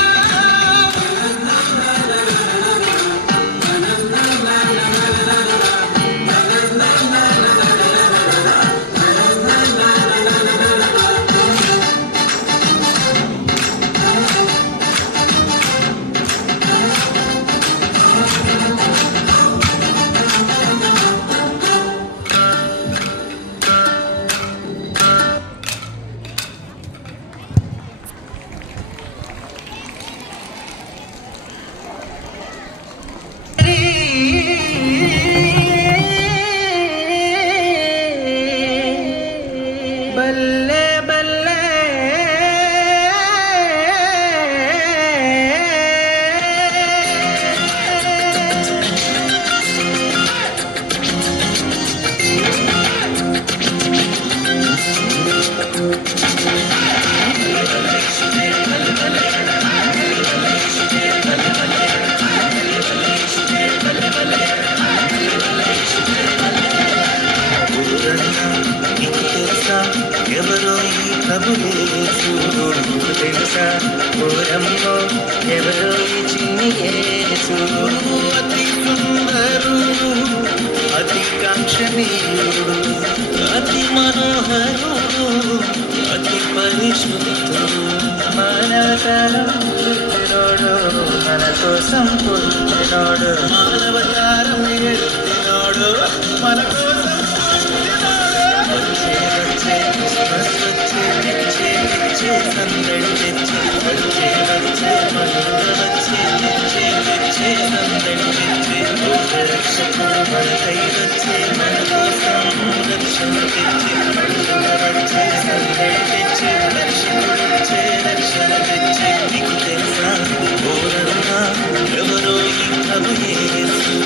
బల్లే బల్లే నీకు తెలుసా ఎవరో ఈ ప్రభుయేసు నీకు తెలుసా ఓరమ్మో ఎవరో ఈ చిన్ని యేసు అతి సుందరుడు అతి కాంక్షణీయుడు అతి మనోహరుడు అతి పరిశుద్ధుడు మానవతరం పుట్టినోడు మన కోసం పుట్టినోడు మానవతారం ఎత్తినోడు మన కోసం వచ్చే వచ్చే క్రిస్మస్ వచ్చే తెచ్చే తెచ్చే సందడి తెచ్చే వచ్చే వచ్చే మధుర వచ్చే తెచ్చే తెచ్చే సందడి తెచ్చే లోక రక్షకుడు మనకై వచ్చే మన కోసం రక్షణ తెచ్చే మధుర వచ్చే సందడి తెచ్చే రక్షకుడు వచ్చే రక్షణ తెచ్చే నీకు తెలుసా ఓరన్నా ఎవరో ఈ ప్రభు యేసు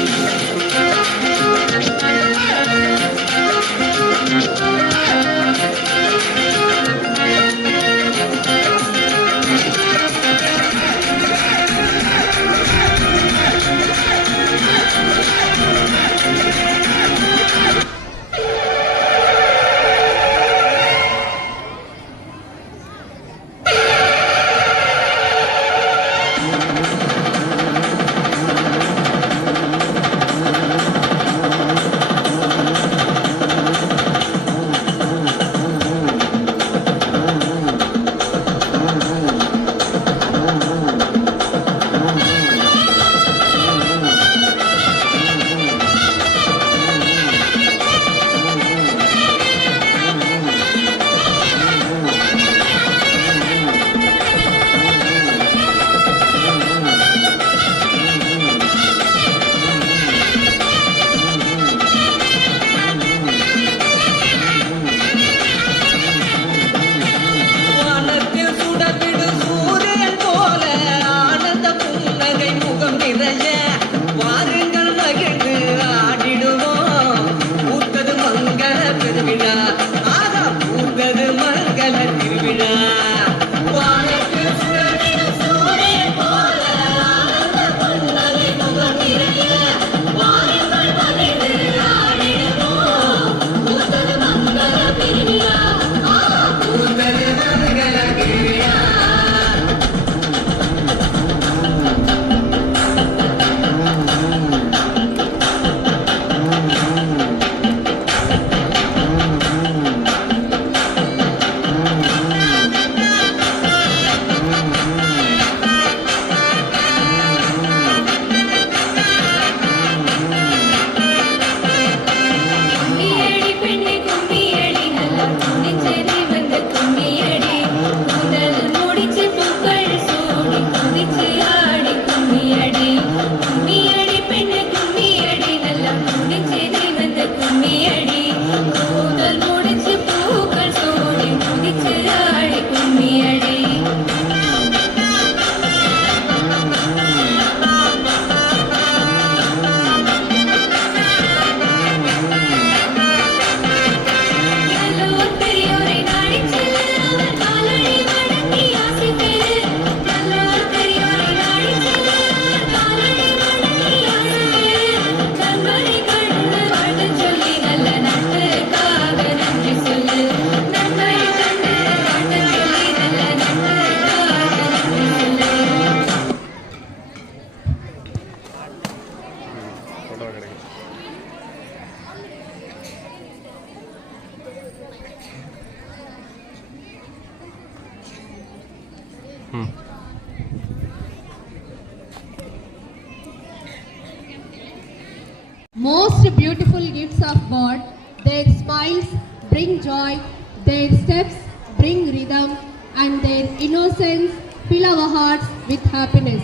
Most beautiful gifts of God, their smiles bring joy, their steps bring rhythm, and their innocence fill our hearts with happiness.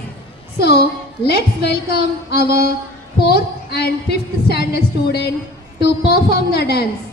So, let's welcome our 4th and 5th standard students to perform the dance.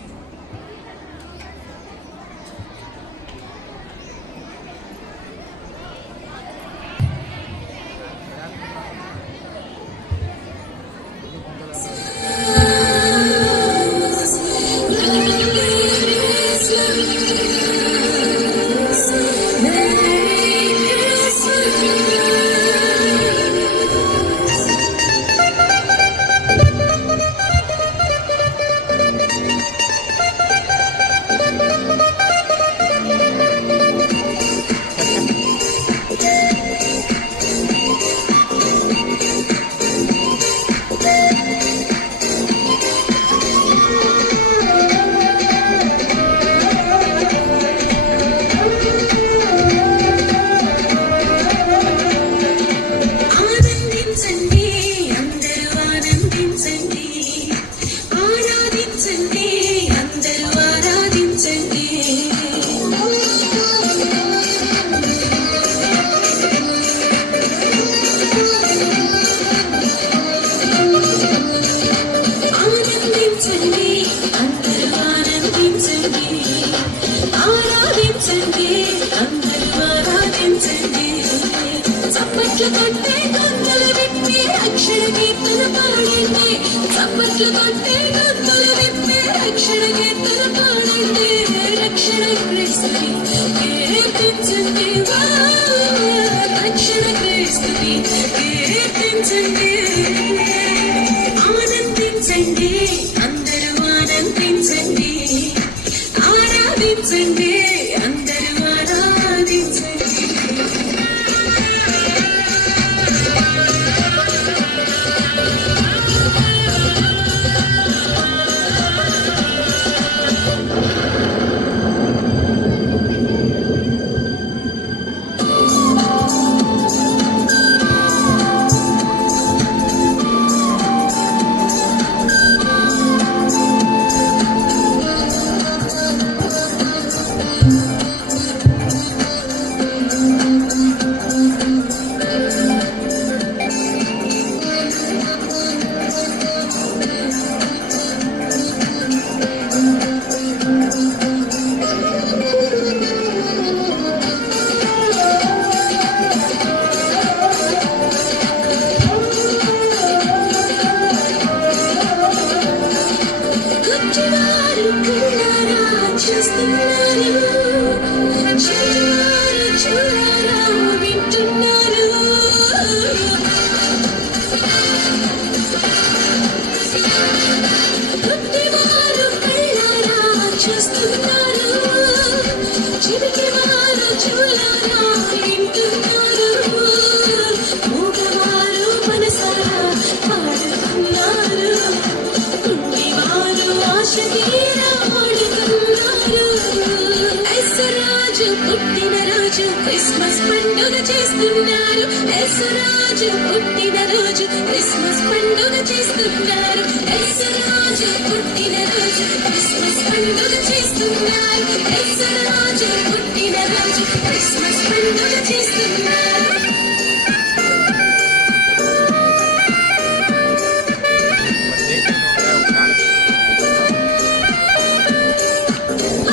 Christmas పండుగ చేస్తున్నారు యేసురాజు పుట్టిన రోజు క్రిస్మస్ పండుగ చేస్తున్నారు యేసురాజు పుట్టిన రోజు క్రిస్మస్ పండుగ చేస్తున్నారు యేసురాజు పుట్టిన రోజు క్రిస్మస్ పండుగ చేస్తున్నారు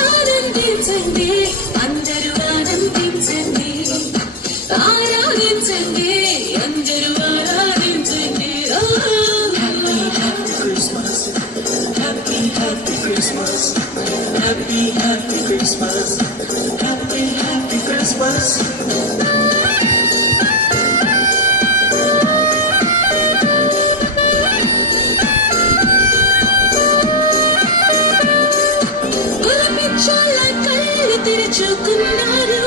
ఆనందించండి అందరూ ఆనందించండి ఆరాధించండి అందరూ ఆరాధించండి Happy Christmas, happy Christmas, happy Christmas. పిచ్చోళ్ళ కళ్ళు తెరుచుకున్నారు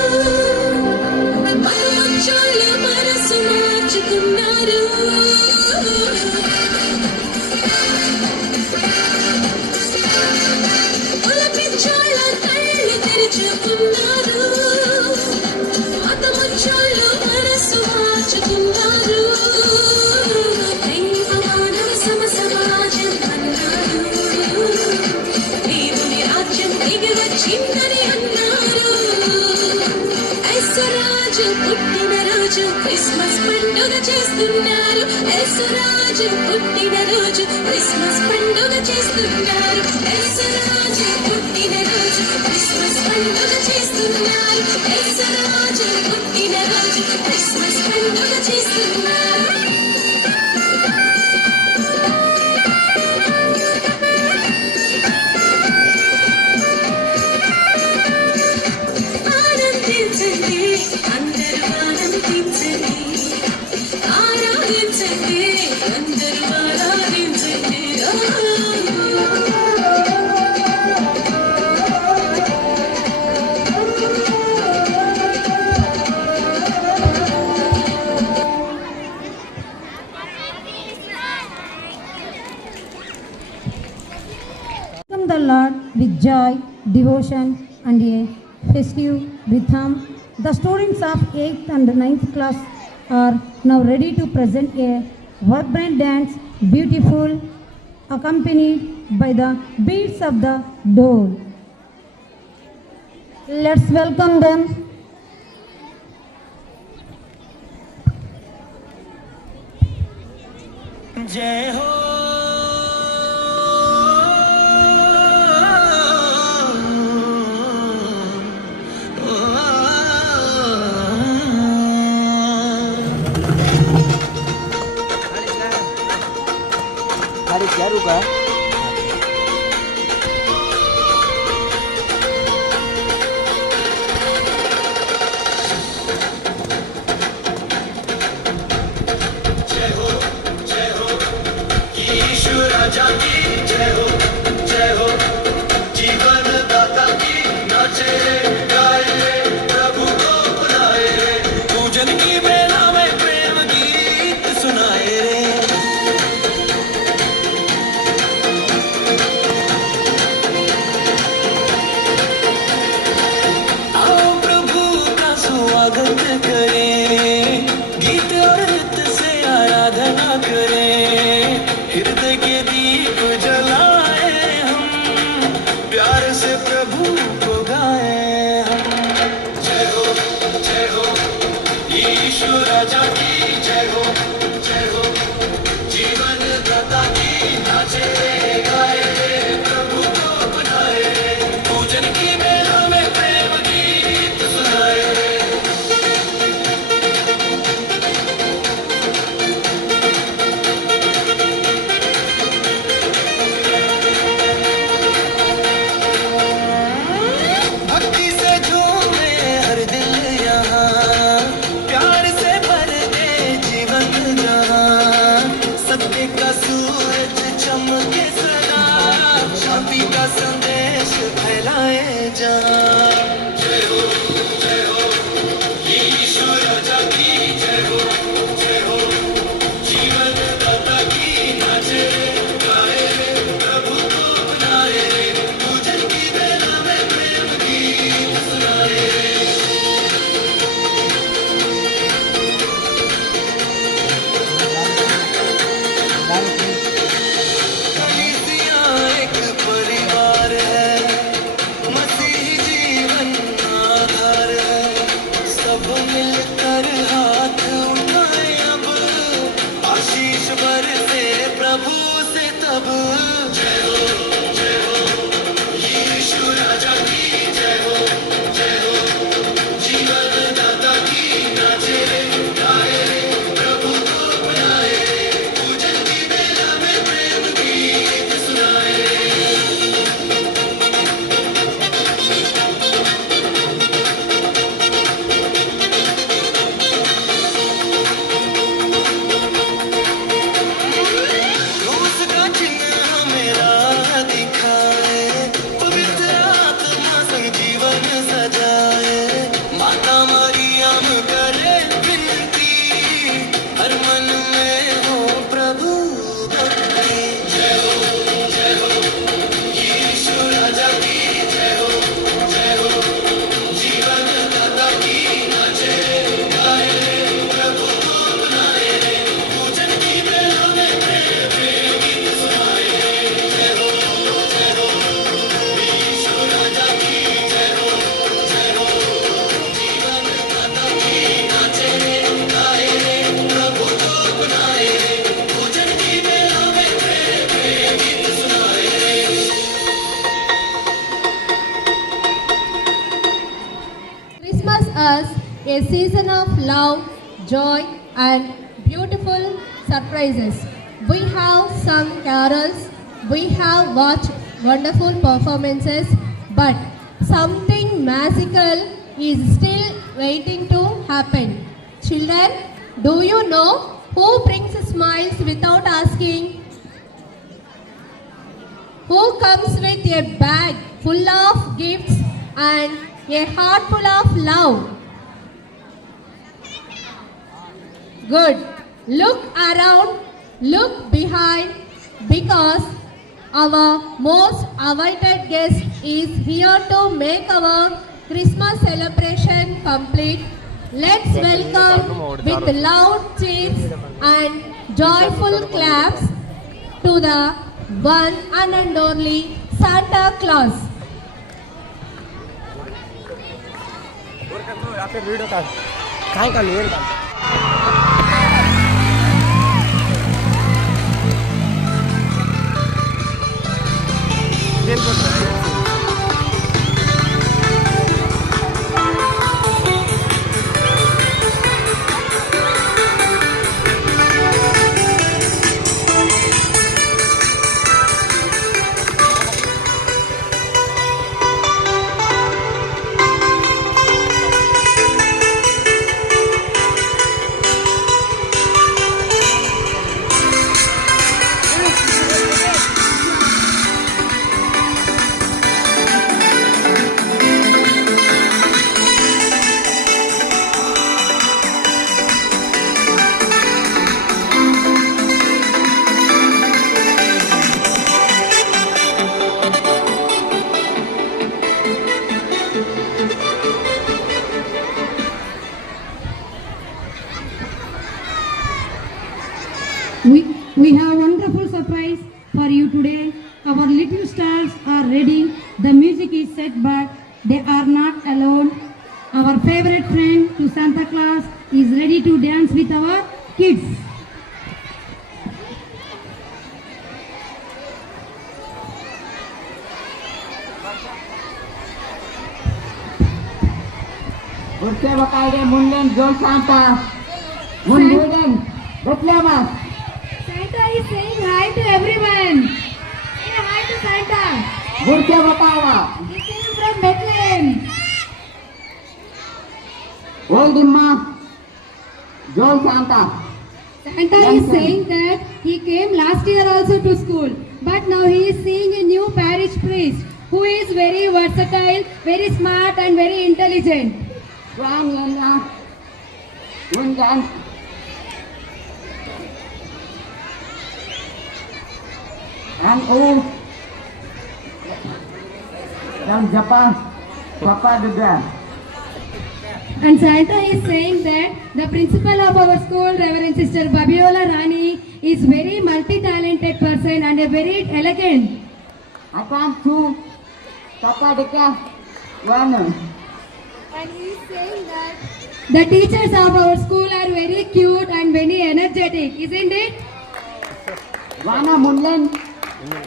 మరొచ్చోళ్ళ మనసు మార్చుకున్నారు క్రిస్మస్ పండుగ చేస్తున్నారు యేసురాజు పుట్టిన రోజు క్రిస్మస్ పండుగ చేస్తున్నారు యేసురాజు పుట్టిన రోజు క్రిస్మస్ పండుగ చేస్తున్నారు ఆనందించండి అందరూ ఆనందించండి ఆరాధించండి అందరూ ఆరాధించండి Welcome the Lord with joy, devotion, and a festive rhythm. The students of 8th and 9th class are now ready to present a vibrant dance, beautiful, accompanied by the beats of the dole. Let's welcome them. जय हो अरे क्या रुका यीशु राजा की जय हो जीवन दाता की नाचे रे गाए रे प्रभु को बुलाए रे पूजन की बेला में प्रेम गीत सुनाए रे आओ प्रभु का स्वागत करें गीत और नृत्य से आराधना करें हृदय के दीप जलाए a season of love, joy, and beautiful surprises. We have sung carols, we have watched wonderful performances, but something magical is still waiting to happen. Children, do you know who brings smiles without asking? Who comes with a bag full of gifts and a heart full of love? Good. Look around, look behind, because our most awaited guest is here to make our Christmas celebration complete. Let's welcome with loud cheers and joyful claps to the one and only Santa Claus. We have wonderful surprise for you today. Our little stars are ready. The music is set, but they are not alone. Our favorite friend to Santa Claus is ready to dance with our kids. Urte bakaide munden Joel Santa. Munden Bethlehem. Santa is saying hi to everyone. Say hi to Santa. Urte bakaida. He came from Bethlehem. Old Imma Joel Santa. Santa is saying that he came last year also to school, but now he is seeing a new parish priest who is very versatile, very smart and very intelligent. Juan Yenya Mundan and from Japan Papa Dudra. And Santa is saying that the principal of our school, Reverend Sister Babiola Rani, is very multi-talented person and a very elegant. I come to Papa Dika one. And he is saying that the teachers of our school are very cute and very energetic, isn't it? Wana Munlen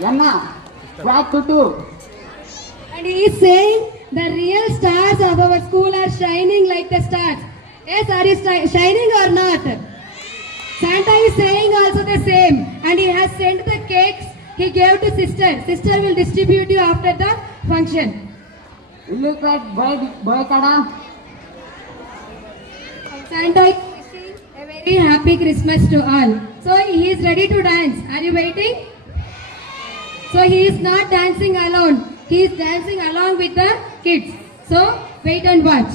Yana Quite to And he is saying the real stars of our school are shining like the stars. Yes, are you shining or not? Santa is saying also the same, and he has sent the cakes he gave to sister. Sister will distribute you after the function. Look at boy kada. Santa is wishing a very happy Christmas to all. So he is ready to dance. Are you waiting? So he is not dancing alone. He is dancing along with the kids. So wait and watch.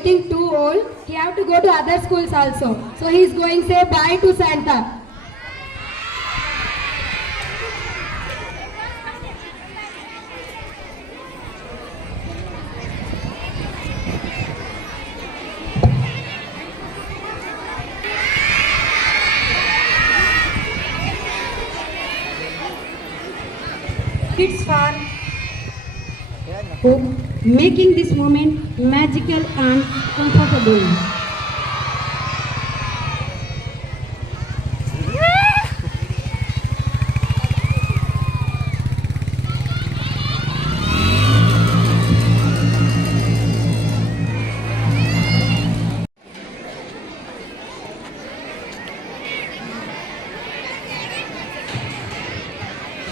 getting too old. He have to go to other schools also. So he is going say bye to Santa. Kids for hope, making this moment magical and comfortable.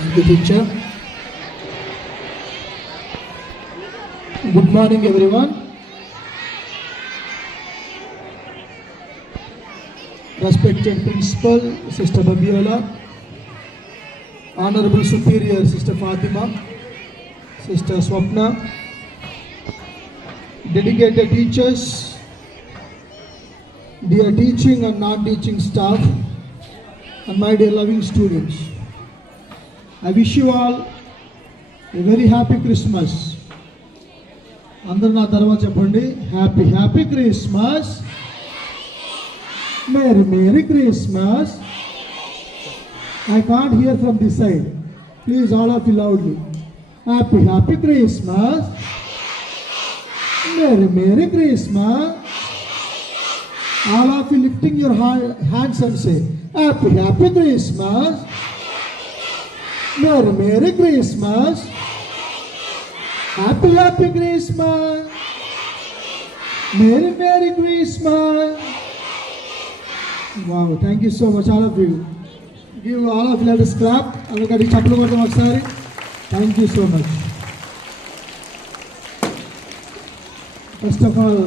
Thank you, teacher. Good morning, everyone. Respected Principal, Sister Babiola, Honorable Superior, Sister Fatima, Sister Swapna, dedicated teachers, dear teaching and non-teaching staff, and my dear loving students. I wish you all a very happy Christmas. అందరూ నా తర్వాత చెప్పండి, happy happy Christmas, merry merry Christmas. I can't hear from this side, please all of you loudly. Happy happy Christmas, merry merry Christmas. All of you lifting your hands and say happy happy Christmas, merry merry Christmas. Happy happy Christmas, Merry Merry Christmas. Wow, thank you so much, all of you. Give all of you let us clap. Everybody chaplu kodam okkasari. Thank you so much. First of all,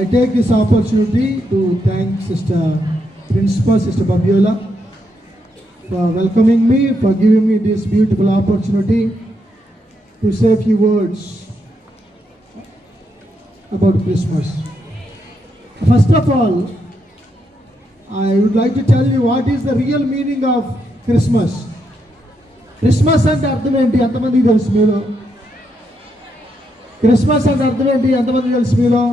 I take this opportunity to thank Sister Principal, Sister Babiola, for welcoming me, for giving me this beautiful opportunity to say a few words about Christmas. First of all, I would like to tell you what is the real meaning of Christmas. Christmas అంటే అర్థం ఏంటి ఎంతమందికి తెలుసు మీలో? క్రిస్మస్ అంటే అర్థం ఏంటి ఎంతమందికి తెలుసు మీలో?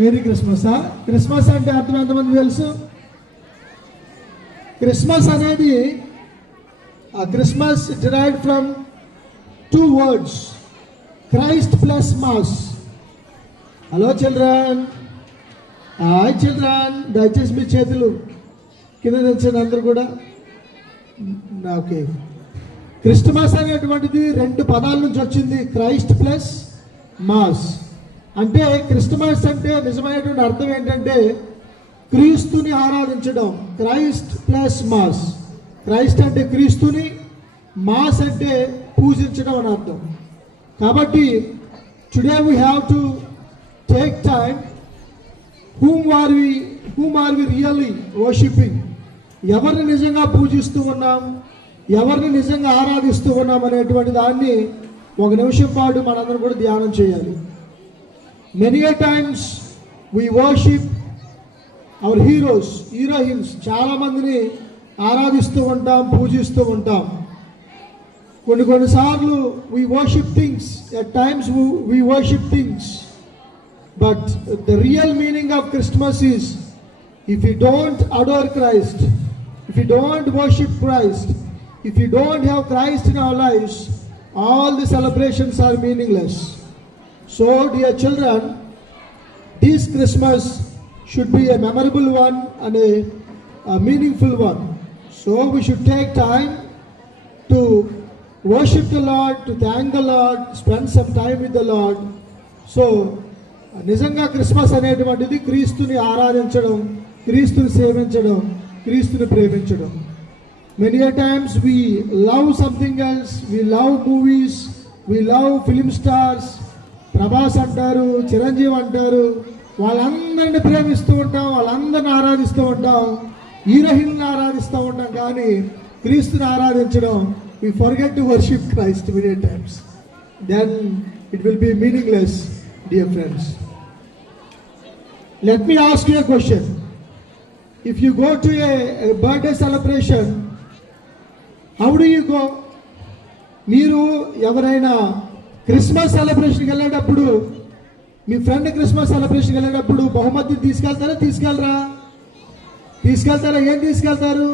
మేరీ క్రిస్మసా? క్రిస్మస్ అంటే అర్థం ఎంతమందికి తెలుసు? క్రిస్మస్ అనేది Christmas derived from two words, Christ plus Mass. Hello children. Hi children. దయచేసి మీ చేతులు కింద తెచ్చండి అందరూ కూడా. ఓకే, క్రిస్మస్ అనేటువంటిది రెండు పదాల నుంచి వచ్చింది, క్రైస్ట్ ప్లస్ మాస్. అంటే క్రిస్మస్ అంటే నిజమైనటువంటి అర్థం ఏంటంటే క్రీస్తుని ఆరాధించడం. Christ plus mass. క్రైస్ట్ అంటే క్రీస్తుని, మాస్ అంటే పూజించడం అని అర్థం. కాబట్టి today we have to take time, whom are we really worshiping? ఎవరిని నిజంగా పూజిస్తూ ఉన్నాం, ఎవరిని నిజంగా ఆరాధిస్తూ ఉన్నాం అనేటువంటి దాన్ని ఒక నిమిషం పాటు మనందరం కూడా ధ్యానం చేయాలి. Many a times we worship our heroes, heroines. చాలా మందిని ఆరాధిస్తూ ఉంటాం, పూజిస్తూ ఉంటాం. కొన్నిసార్లు we worship things, at times we worship things. But the real meaning of Christmas is, if you don't adore Christ, if you don't worship Christ, if you don't have Christ in our lives, all the celebrations are meaningless. So dear children, this Christmas should be a memorable one and a meaningful one. So we should take time to worship the Lord, to thank the Lord, spend some time with the Lord. So నిజంగా క్రిస్మస్ అనేటువంటిది క్రీస్తుని ఆరాధించడం, క్రీస్తుని సేవించడం, క్రీస్తుని ప్రేమించడం. Many a times we love something else, we love movies, we love film stars. Prabhas అంటారు, చిరంజీవి అంటారు, వాళ్ళందరిని ప్రేమిస్తూ ఉంటాం, వాళ్ళందరిని ఆరాధిస్తూ ఉంటాం, హీరోయిన్లను ఆరాధిస్తూ ఉంటాం. కానీ క్రీస్తుని ఆరాధించడం, we forget to worship Christ many times. Then it will be meaningless. dear friends. Let me ask you a question. If you go to a birthday celebration, how do you go? మీరు ఎవరైనా క్రిస్మస్ సెలబ్రేషన్కి వెళ్ళేటప్పుడు, మీ friend Christmas సెలబ్రేషన్కి వెళ్ళేటప్పుడు బహుమతి తీసుకెళ్తారా? తీసుకెళ్తారా? ఏం తీసుకెళ్తారు?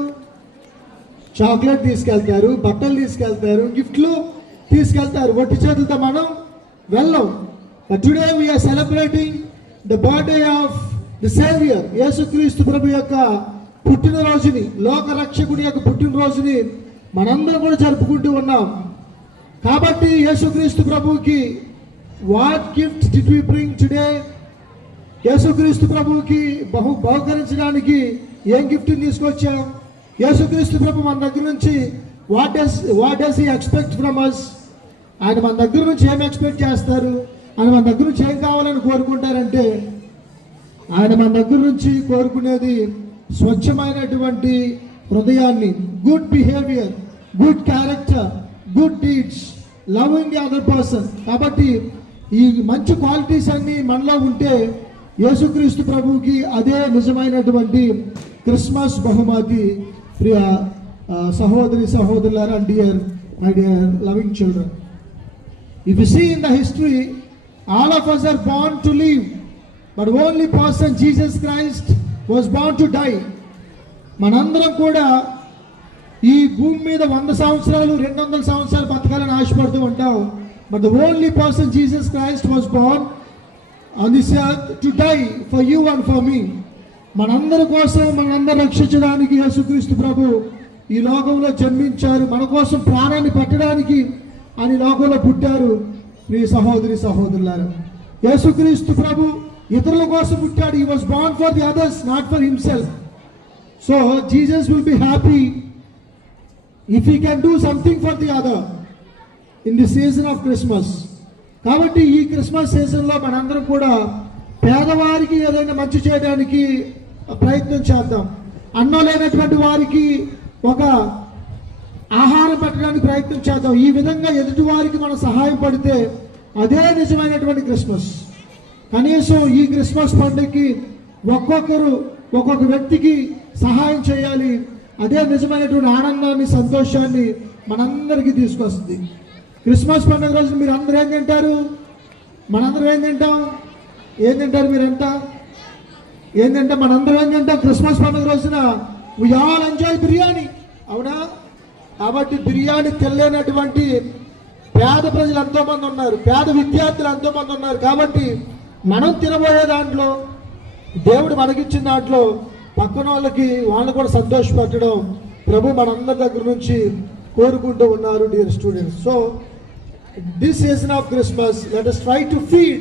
చాక్లెట్ తీసుకెళ్తారు, బట్టలు తీసుకెళ్తారు, గిఫ్ట్లు తీసుకెళ్తారు. ఒట్టి చేతులతో మనం వెళ్ళం. But today we are celebrating the birthday of the Savior. యేసుక్రీస్తు ప్రభు యొక్క పుట్టినరోజుని, లోక రక్షకుడి యొక్క పుట్టినరోజుని మనందరం కూడా జరుపుకుంటూ ఉన్నాం. కాబట్టి యేసుక్రీస్తు ప్రభువుకి what gift did we bring today? యేసుక్రీస్తు ప్రభువుకి బహుకరించడానికి ఏం గిఫ్ట్ తీసుకొచ్చాం? యేసుక్రీస్తు ప్రభు మన దగ్గర నుంచి what does he expect from us? ఆయన మన దగ్గర నుంచి ఏం ఎక్స్పెక్ట్ చేస్తారు? ఆయన మన దగ్గర నుంచి ఏం కావాలని కోరుకుంటారంటే, ఆయన మన దగ్గర నుంచి కోరుకునేది స్వచ్ఛమైనటువంటి హృదయాన్ని, good behaviour, good character, good deeds, loving the other person. కాబట్టి ఈ మంచి క్వాలిటీస్ అన్నీ మనలో ఉంటే యేసుక్రీస్తు ప్రభువుకి అదే నిజమైనటువంటి క్రిస్మస్ బహుమతి. ప్రియ సహోదరులారా, my dear loving children, if you see in the history, all of us are born to live, but only person Jesus Christ was born to die. మనందరం కూడా ఈ భూమి మీద 100 సంవత్సరాలు 200 సంవత్సరాలు బతకాలని ఆశపడుతూ ఉంటాం. But the only person Jesus Christ was born on this earth to die for you and for me. మనందరి కోసం, మనందరూ రక్షించడానికి యేసుక్రీస్తు ప్రభు ఈ లోకంలో జన్మించారు. మన కోసం ప్రాణాన్ని పెట్టడానికి ఆయన లోకంలో పుట్టారు. ప్రియ సహోదరులారా, యేసుక్రీస్తు ప్రభు ఇతరుల కోసం పుట్టాడు. హి was Born for the others, not for himself. So Jesus will be happy if he can do something for the other in the season of Christmas. కాబట్టి ఈ క్రిస్మస్ సీజన్లో మనందరం కూడా పేదవారికి ఏదైనా మంచి చేయడానికి ప్రయత్నం చేద్దాం. అన్నం లేనటువంటి వారికి ఒక ఆహారం పెట్టడానికి ప్రయత్నం చేద్దాం. ఈ విధంగా ఎదుటి వారికి మనం సహాయం పడితే అదే నిజమైనటువంటి క్రిస్మస్. కనీసం ఈ క్రిస్మస్ పండుగకి ఒక్కొక్క వ్యక్తికి సహాయం చేయాలి. అదే నిజమైనటువంటి ఆనందాన్ని, సంతోషాన్ని మనందరికీ తీసుకొస్తుంది. క్రిస్మస్ పండుగ రోజు మీరు అందరూ ఏం తింటారు? మనందరం ఏం తింటాం? మీరంతా ఏం తింటాం? మనందరం ఏం తింటాం? క్రిస్మస్ పండుగ రోజున వి ఆల్ ఎంజాయ్ బిర్యానీ, అవునా? కాబట్టి బిర్యానీ తెలియనటువంటి పేద ప్రజలు ఎంతోమంది ఉన్నారు, పేద విద్యార్థులు ఎంతోమంది ఉన్నారు. కాబట్టి మనం తినబోయే దాంట్లో, దేవుడు మనకిచ్చిన దాంట్లో పక్కన వాళ్ళు కూడా సంతోషపెట్టడం ప్రభు మనందరి దగ్గర నుంచి కోరుకుంటూ ఉన్నారు. Dear students, so this season of Christmas let us try to feed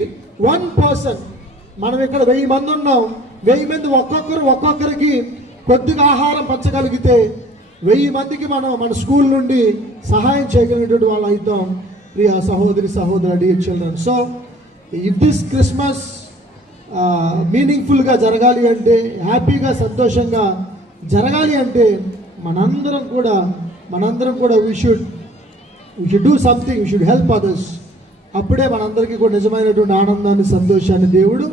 one person. మనం ఇక్కడ 1000 మంది ఉన్నాం. 1000 మంది ఒక్కొక్కరికి కొద్దిగా ఆహారం పంచగలిగితే 1000 మందికి మనం మన స్కూల్ నుండి సహాయం చేయగలిగినటువంటి వాళ్ళు అవుతాం. ప్రియ సహోదరు, dear children, so if this Christmas మీనింగ్ఫుల్గా జరగాలి అంటే, హ్యాపీగా సంతోషంగా జరగాలి అంటే మనందరం కూడా we should do something, we should help others. అప్పుడే మనందరికీ కూడా నిజమైనటువంటి ఆనందాన్ని, సంతోషాన్ని దేవుడు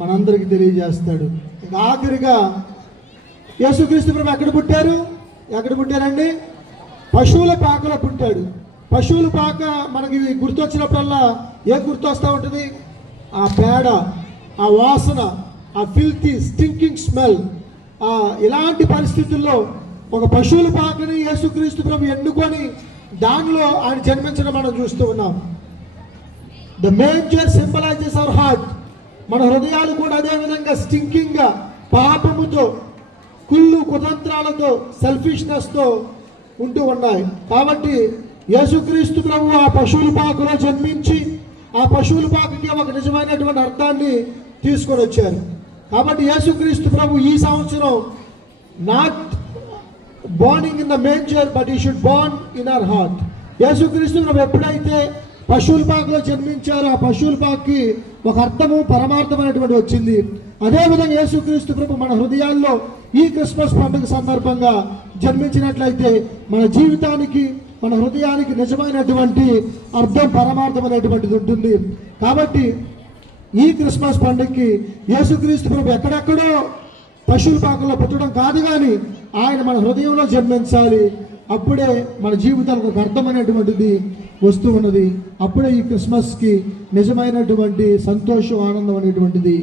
మనందరికీ తెలియజేస్తాడు. ఇంకా ఆఖరిగా యేసుక్రీస్తు ప్రభు ఎక్కడ పుట్టారండి? పశువుల పాకలో పుట్టాడు. పశువుల పాక మనకి గుర్తొచ్చినప్పుడల్లా ఏం గుర్తొస్తూ ఉంటుంది? ఆ పేడ, ఆ వాసన, ఆ ఫిల్తీ స్టింకింగ్ స్మెల్. ఇలాంటి పరిస్థితుల్లో ఒక పశువుల పాకని యేసుక్రీస్తు ప్రభు ఎన్నుకొని దానిలో ఆయన జన్మించడం మనం చూస్తూ ఉన్నాం. The major symbolises our heart. మన హృదయాలు కూడా అదే విధంగా స్టింకింగ్గా, పాపముతో, కుళ్ళు కుతంత్రాలతో, సెల్ఫిష్నెస్తో ఉంటూ ఉన్నాయి. కాబట్టి యేసుక్రీస్తు ప్రభు ఆ పశువుల పాకలో జన్మించి ఆ పశువుల పాకకి ఒక నిజమైనటువంటి అర్థాన్ని తీసుకొని వచ్చారు. కాబట్టి యేసుక్రీస్తు ప్రభు ఈ సంవత్సరం not borning in the manger, but he should born in our heart. యేసుక్రీస్తు ప్రభు ఎప్పుడైతే పశువుల పాకలో జన్మించారో ఆ పశువుల పాకకి ఒక అర్థము, పరమార్థమైనటువంటి వచ్చింది. అదేవిధంగా యేసుక్రీస్తు ప్రభు మన హృదయాల్లో ఈ క్రిస్మస్ పండుగ సందర్భంగా జన్మించినట్లయితే మన జీవితానికి, మన హృదయానికి నిజమైనటువంటి అర్థం, పరమార్థమైనటువంటిది ఉంటుంది. కాబట్టి ఈ క్రిస్మస్ పండుగకి యేసుక్రీస్తు ప్రభు ఎక్కడెక్కడో పశువుల పాకల్లో పుట్టడం కాదు, కానీ ఆయన మన హృదయంలో జన్మించాలి. అప్పుడే మన జీవితాలకు ఒక అర్థమైనటువంటిది వస్తూ ఉన్నది. అప్పుడే ఈ క్రిస్మస్కి నిజమైనటువంటి సంతోషం, ఆనందం అనేటువంటిది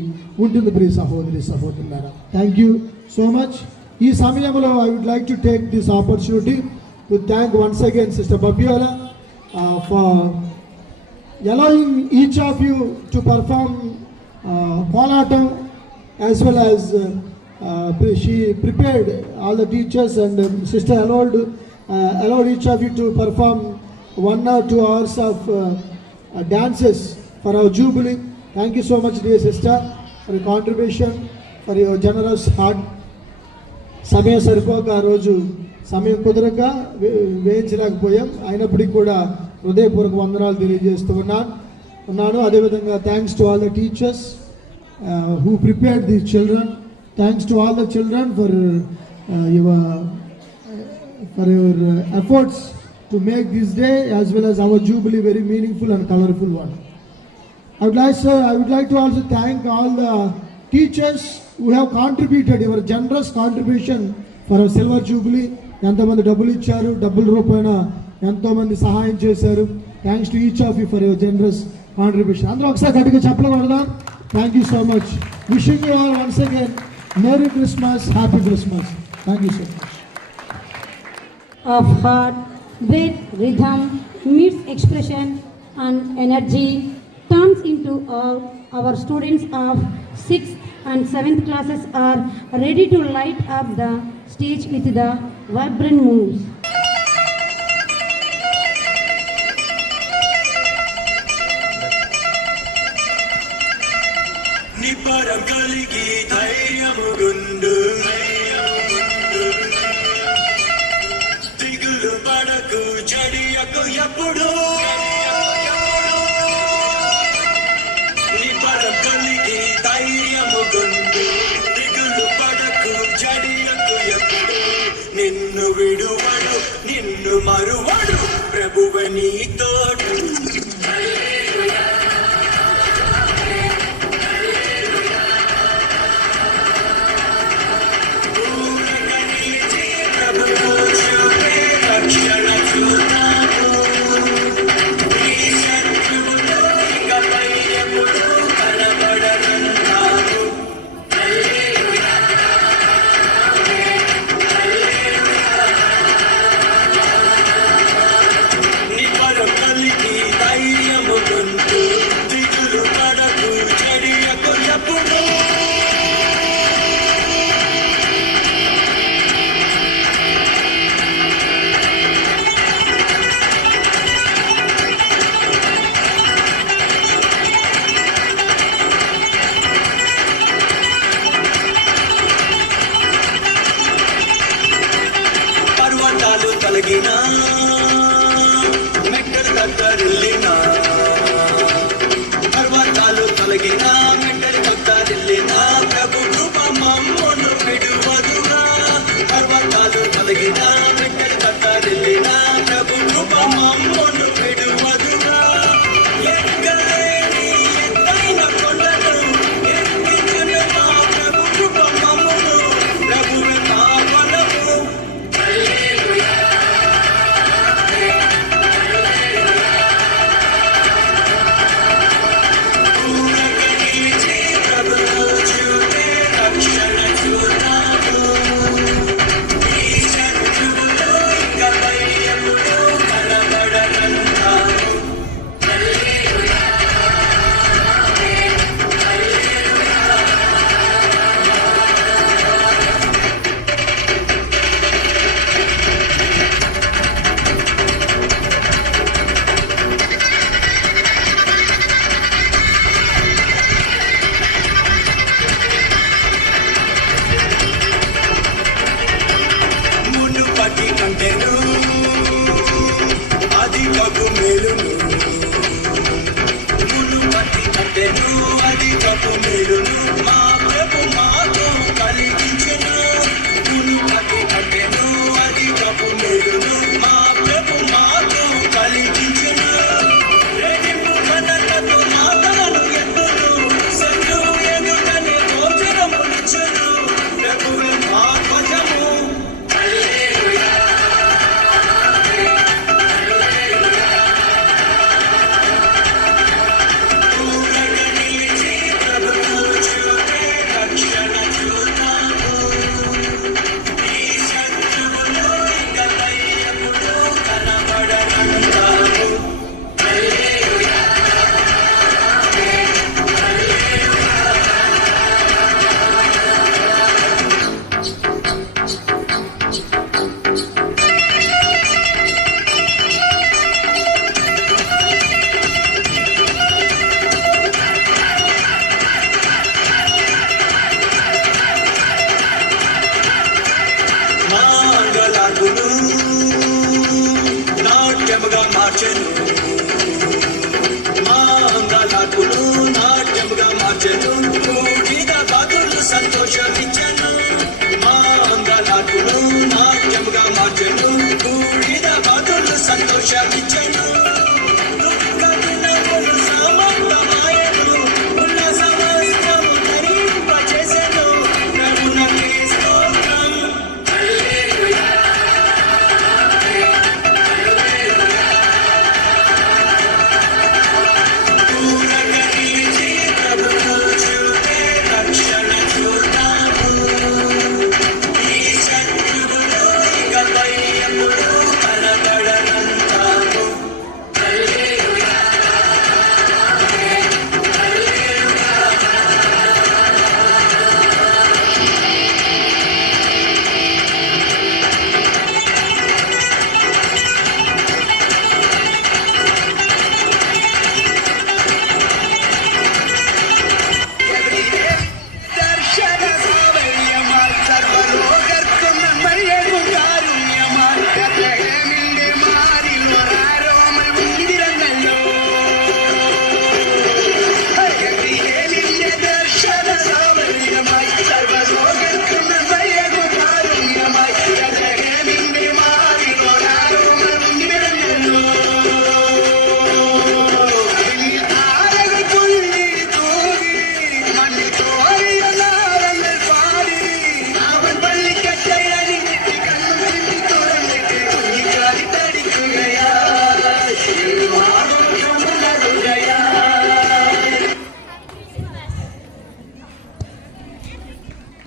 ఉంటుంది. ప్రియ సహోదరి సహోదరులారా, థ్యాంక్ యూ సో మచ్. ఈ సమయంలో I would like to take this opportunity to thank once again sister Babiola for allowing each of you to perform Polatam, as well as she prepared all the teachers, and sister allowed each of you to perform 1 or 2 hours of dances for our jubilee. Thank you so much, dear sister, for your contribution, for your generous heart. సమయం సరిపోక ఆ రోజు సమయం కుదరక వేయించలేకపోయాం. అయినప్పటికీ కూడా హృదయపూర్వక వందనాలు తెలియజేస్తూ ఉన్నాను. అదేవిధంగా thanks to all the teachers who prepared the children. Thanks to all the children for your efforts to make this day as well as our jubilee very meaningful and colourful one. I would like to also thank all the teachers who have contributed your generous contribution for our silver jubilee. ఎంతోమంది డబ్బులు ఇచ్చారు, డబ్బుల రూపాయన ఎంతోమంది సహాయం చేశారు. Thanks to each of you for your generous contribution. అందరూ ఒకసారి గట్టిగా చెప్పకూడదా? Thank you so much. Wishing you all once again merry Christmas, happy Christmas. Thank you so much. Of heart, with rhythm, meets expression and energy, turns into our students of 6th and 7th classes are ready to light up the stage with the vibrant moves. నిపరం కలిగి ధైర్యము గుండు, దిగులు పడకు జడియకు ఎప్పుడు. నిపరం కలిగి ధైర్యము గుండు, దిగులు పడకు జడియకు ఎప్పుడు. నిన్ను విడువడు, నిన్ను మరువడు, ప్రభువ నీ తోడు. తొలగినా మెట్టలు దగ్గరిల్లినా, పర్వతాలు తొలగినా మెట్టలు దగ్గరిల్లినా, ప్రభు కృప మమ్మును విడువదుగా. పర్వతాలు తొలగినా మెట్టలు దగ్గరిల్లినా, ప్రభు కృప మమ్మును విడువదుగా. ఎక్కలేని ఎత్తైన కొండలు ఎక్కించును మా ప్రభు కృప మమ్మును, ప్రభువే మా బలము. రక్షణ చూడాము ఈ శత్రువు లాకులు నాట్యముగా మార్చెను మా అందాలాకులు నాట్యముగా మార్చెను కూడిన బాధలు సంతోషమిచ్చెను మా అందాలాకులు నాట్యముగా మార్చెను కూడిన బాధలు సంతోషమిచ్చెను దుఃఖ దినములు సమాప్తమాయెను ఉల్లాసవస్త్రము ధరింపచేసెను ప్రభువునకే స్తోత్రం పూరగనిచి ప్రభువు చూపే రక్షణ చూద్దాము ఈ శత్రువులు ఇకపై ఎప్పుడు కనబడనంతాము ദർശന സാവല്യമാൽ സർവലോകർക്കും നന്മയേകും കാരുണ്യമാൽ ബെത്ലഹേമിന്റെ മാറിൽ ഒരാരോമൽ ഉയർന്നല്ലോ ഗബ്രിയേലിന്റെ ദർശന സാവല്യമായി സർവലോകർക്കും നന്മയേകും കാരുണ്യമായി ബെത്ലഹേമിന്റെ മാറിൽ ഒരാരോമൽ ഉയർന്നല്ലോ ആരകൾ തുള്ളി തൂകി മണ്ണിൽ തോറിയ നാളങ്ങൾ പാടി അവൻ പള്ളിക്കട്ടை അണിഞ്ഞിട്ട് കണ്ണും ചിമ്മി തുറന്നിട്ട് കുഞ്ഞിക്കാരി തടിക്കുകയാ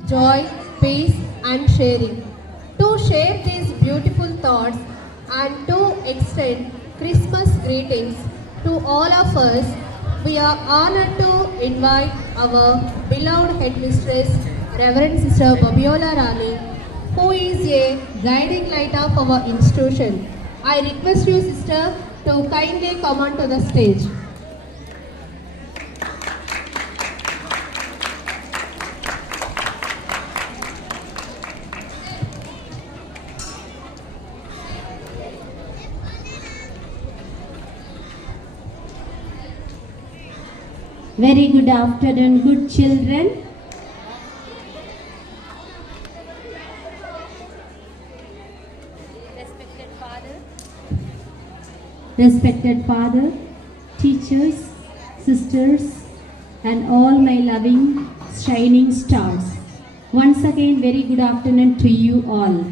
joy, peace, and sharing. To share these beautiful thoughts and to extend Christmas greetings to all of us, we are honored to invite our beloved headmistress, Reverend Sister Babiola Rani, who is a guiding light of our institution. I request you, sister, to kindly come on to the stage. Very good afternoon, good children. Respected father, teachers, sisters, and all my loving, shining stars. Once again, very good afternoon to you all.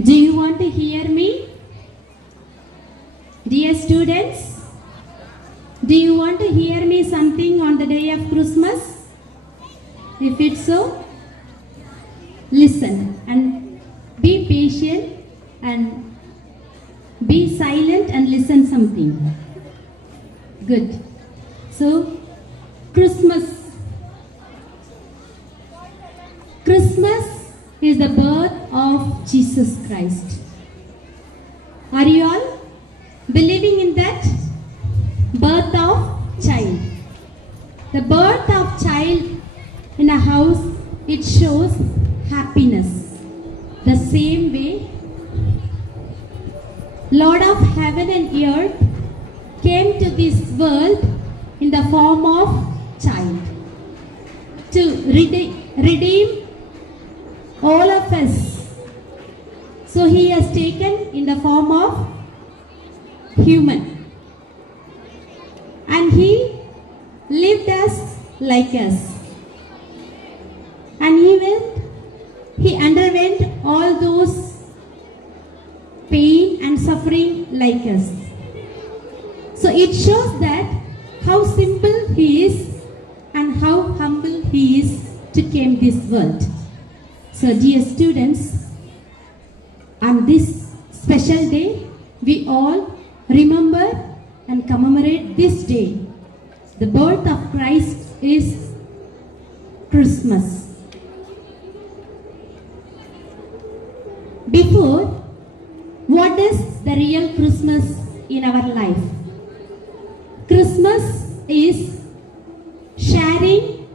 Do you want to hear me? Dear students, do you want to hear me something on the day of Christmas? If it's so, listen and be patient and be silent and listen something. Good. So, Christmas. Christmas is the birth of Jesus Christ. Are you all believing in that? Birth of child. The birth of child in a house, it shows happiness. The same way, Lord of heaven and earth came to this world in the form of child to redeem all of us. So he has taken in the form of human. And he lived as like us. And even he underwent all those pain and suffering like us. So it shows that how simple he is and how humble he is to came this world. So dear students, on this special day, we all remember and commemorate this day. The birth of Christ is Christmas. Before, what is the real Christmas in our life? Christmas is sharing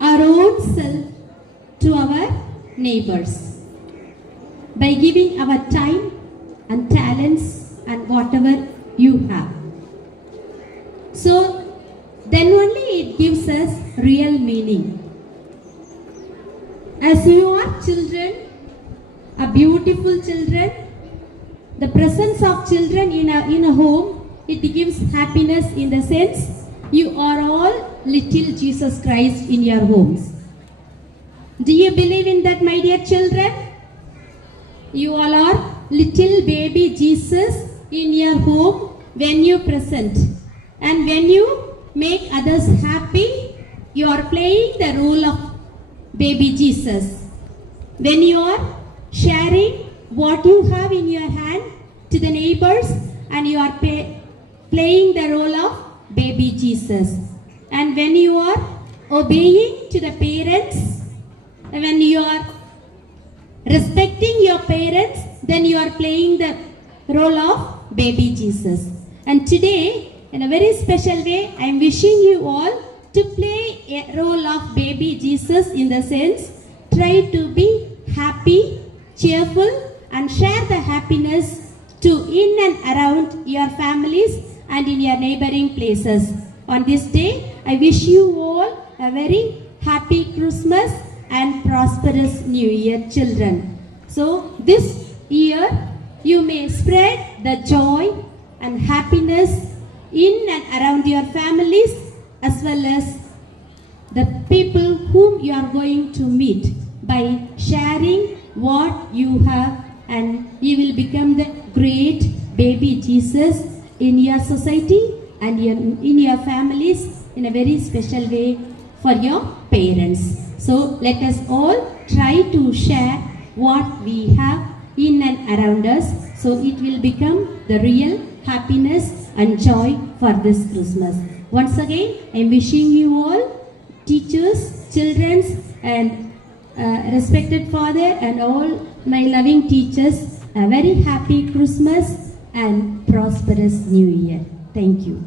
our own self to our neighbors. by giving our time and talents and whatever you have. So then only it gives us real meaning. As you are children, a beautiful children, the presence of children in a home, it gives happiness in the sense you are all little Jesus Christ in your homes. Do you believe in that, my dear children? You all are little baby Jesus in your home when you present. And when you make others happy, you are playing the role of baby Jesus. When you are sharing what you have in your hand to the neighbors, and you are playing the role of baby Jesus. And when you are obeying to the parents, when you are respecting your parents, then you are playing the role of baby Jesus. And today, in a very special way, I am wishing you all to play a role of baby Jesus in the sense, try to be happy, cheerful, and share the happiness to in and around your families and in your neighboring places. On this day, I wish you all a very happy Christmas and prosperous New Year, children. So this year, you may spread the joy and happiness in and around your families as well as the people whom you are going to meet by sharing what you have, and you will become the great baby Jesus in your society and in your families in a very special way for your parents. So let us all try to share what we have in and around us, so it will become the real happiness and joy for this Christmas. Once again, I am wishing you all, teachers, children, and respected father and all my loving teachers, a very happy Christmas and prosperous New Year. Thank you.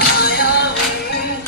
आया हूँ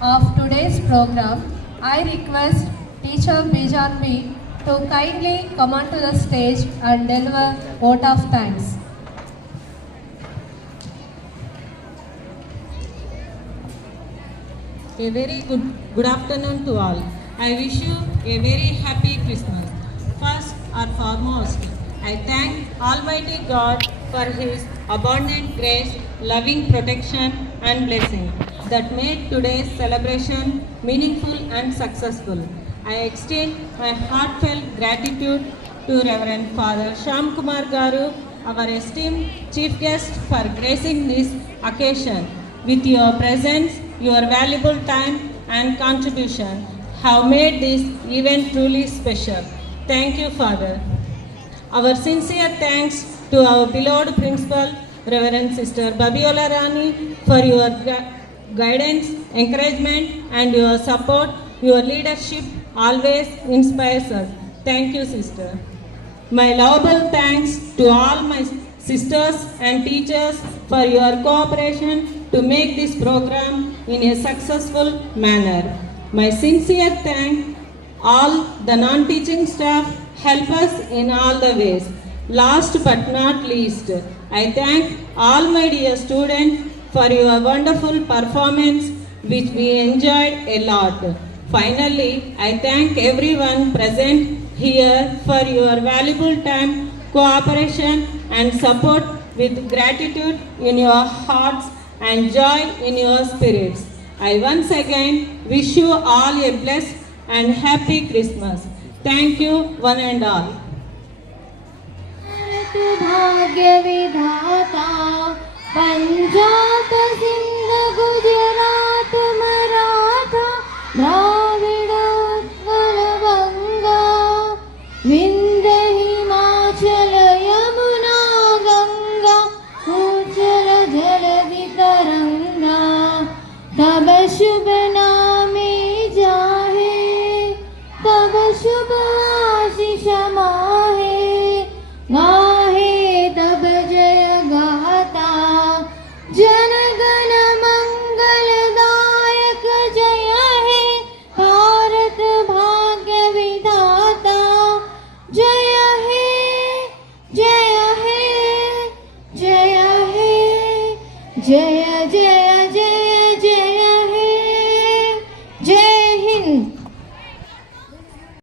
of today's program, I request Teacher Bijanbi to kindly come onto the stage and deliver vote of thanks. A very good afternoon to all. I wish you a very happy Christmas. First and foremost, I thank Almighty God for His abundant grace, loving protection and blessing that made today's celebration meaningful and successful. I extend my heartfelt gratitude to Reverend Father Shyam Kumar Garu, our esteemed chief guest, for gracing this occasion. With your presence, your valuable time and contribution have made this event truly special. Thank you, Father. Our sincere thanks to our beloved Principal, Reverend Sister Babiola Rani, for your guidance, encouragement and your support. Your leadership always inspires us. Thank you, Sister. My lovable thanks to all my sisters and teachers for your cooperation to make this program in a successful manner. My sincere thanks all the non-teaching staff help us in all the ways. Last but not least, I thank all my dear students for your wonderful performance which we enjoyed a lot. Finally, I thank everyone present here for your valuable time, cooperation and support with gratitude in your hearts and joy in your spirits. I once again wish you all a blessed and happy Christmas. Thank you one and all. भाग्य विधाता पंजाब सिंध गुजरात मराठा द्राविड उत्कल बंगा विंध्य हिमाचल यमुना गंगा उज्जल जलधि तरंगा तब शुभ नामे जाहे तब शुभ आशीष माहे गाहे तब जय गाता जन गण मंगलदायक जय हे भारत भाग्य विधाता जय हे जय हे जय हे जय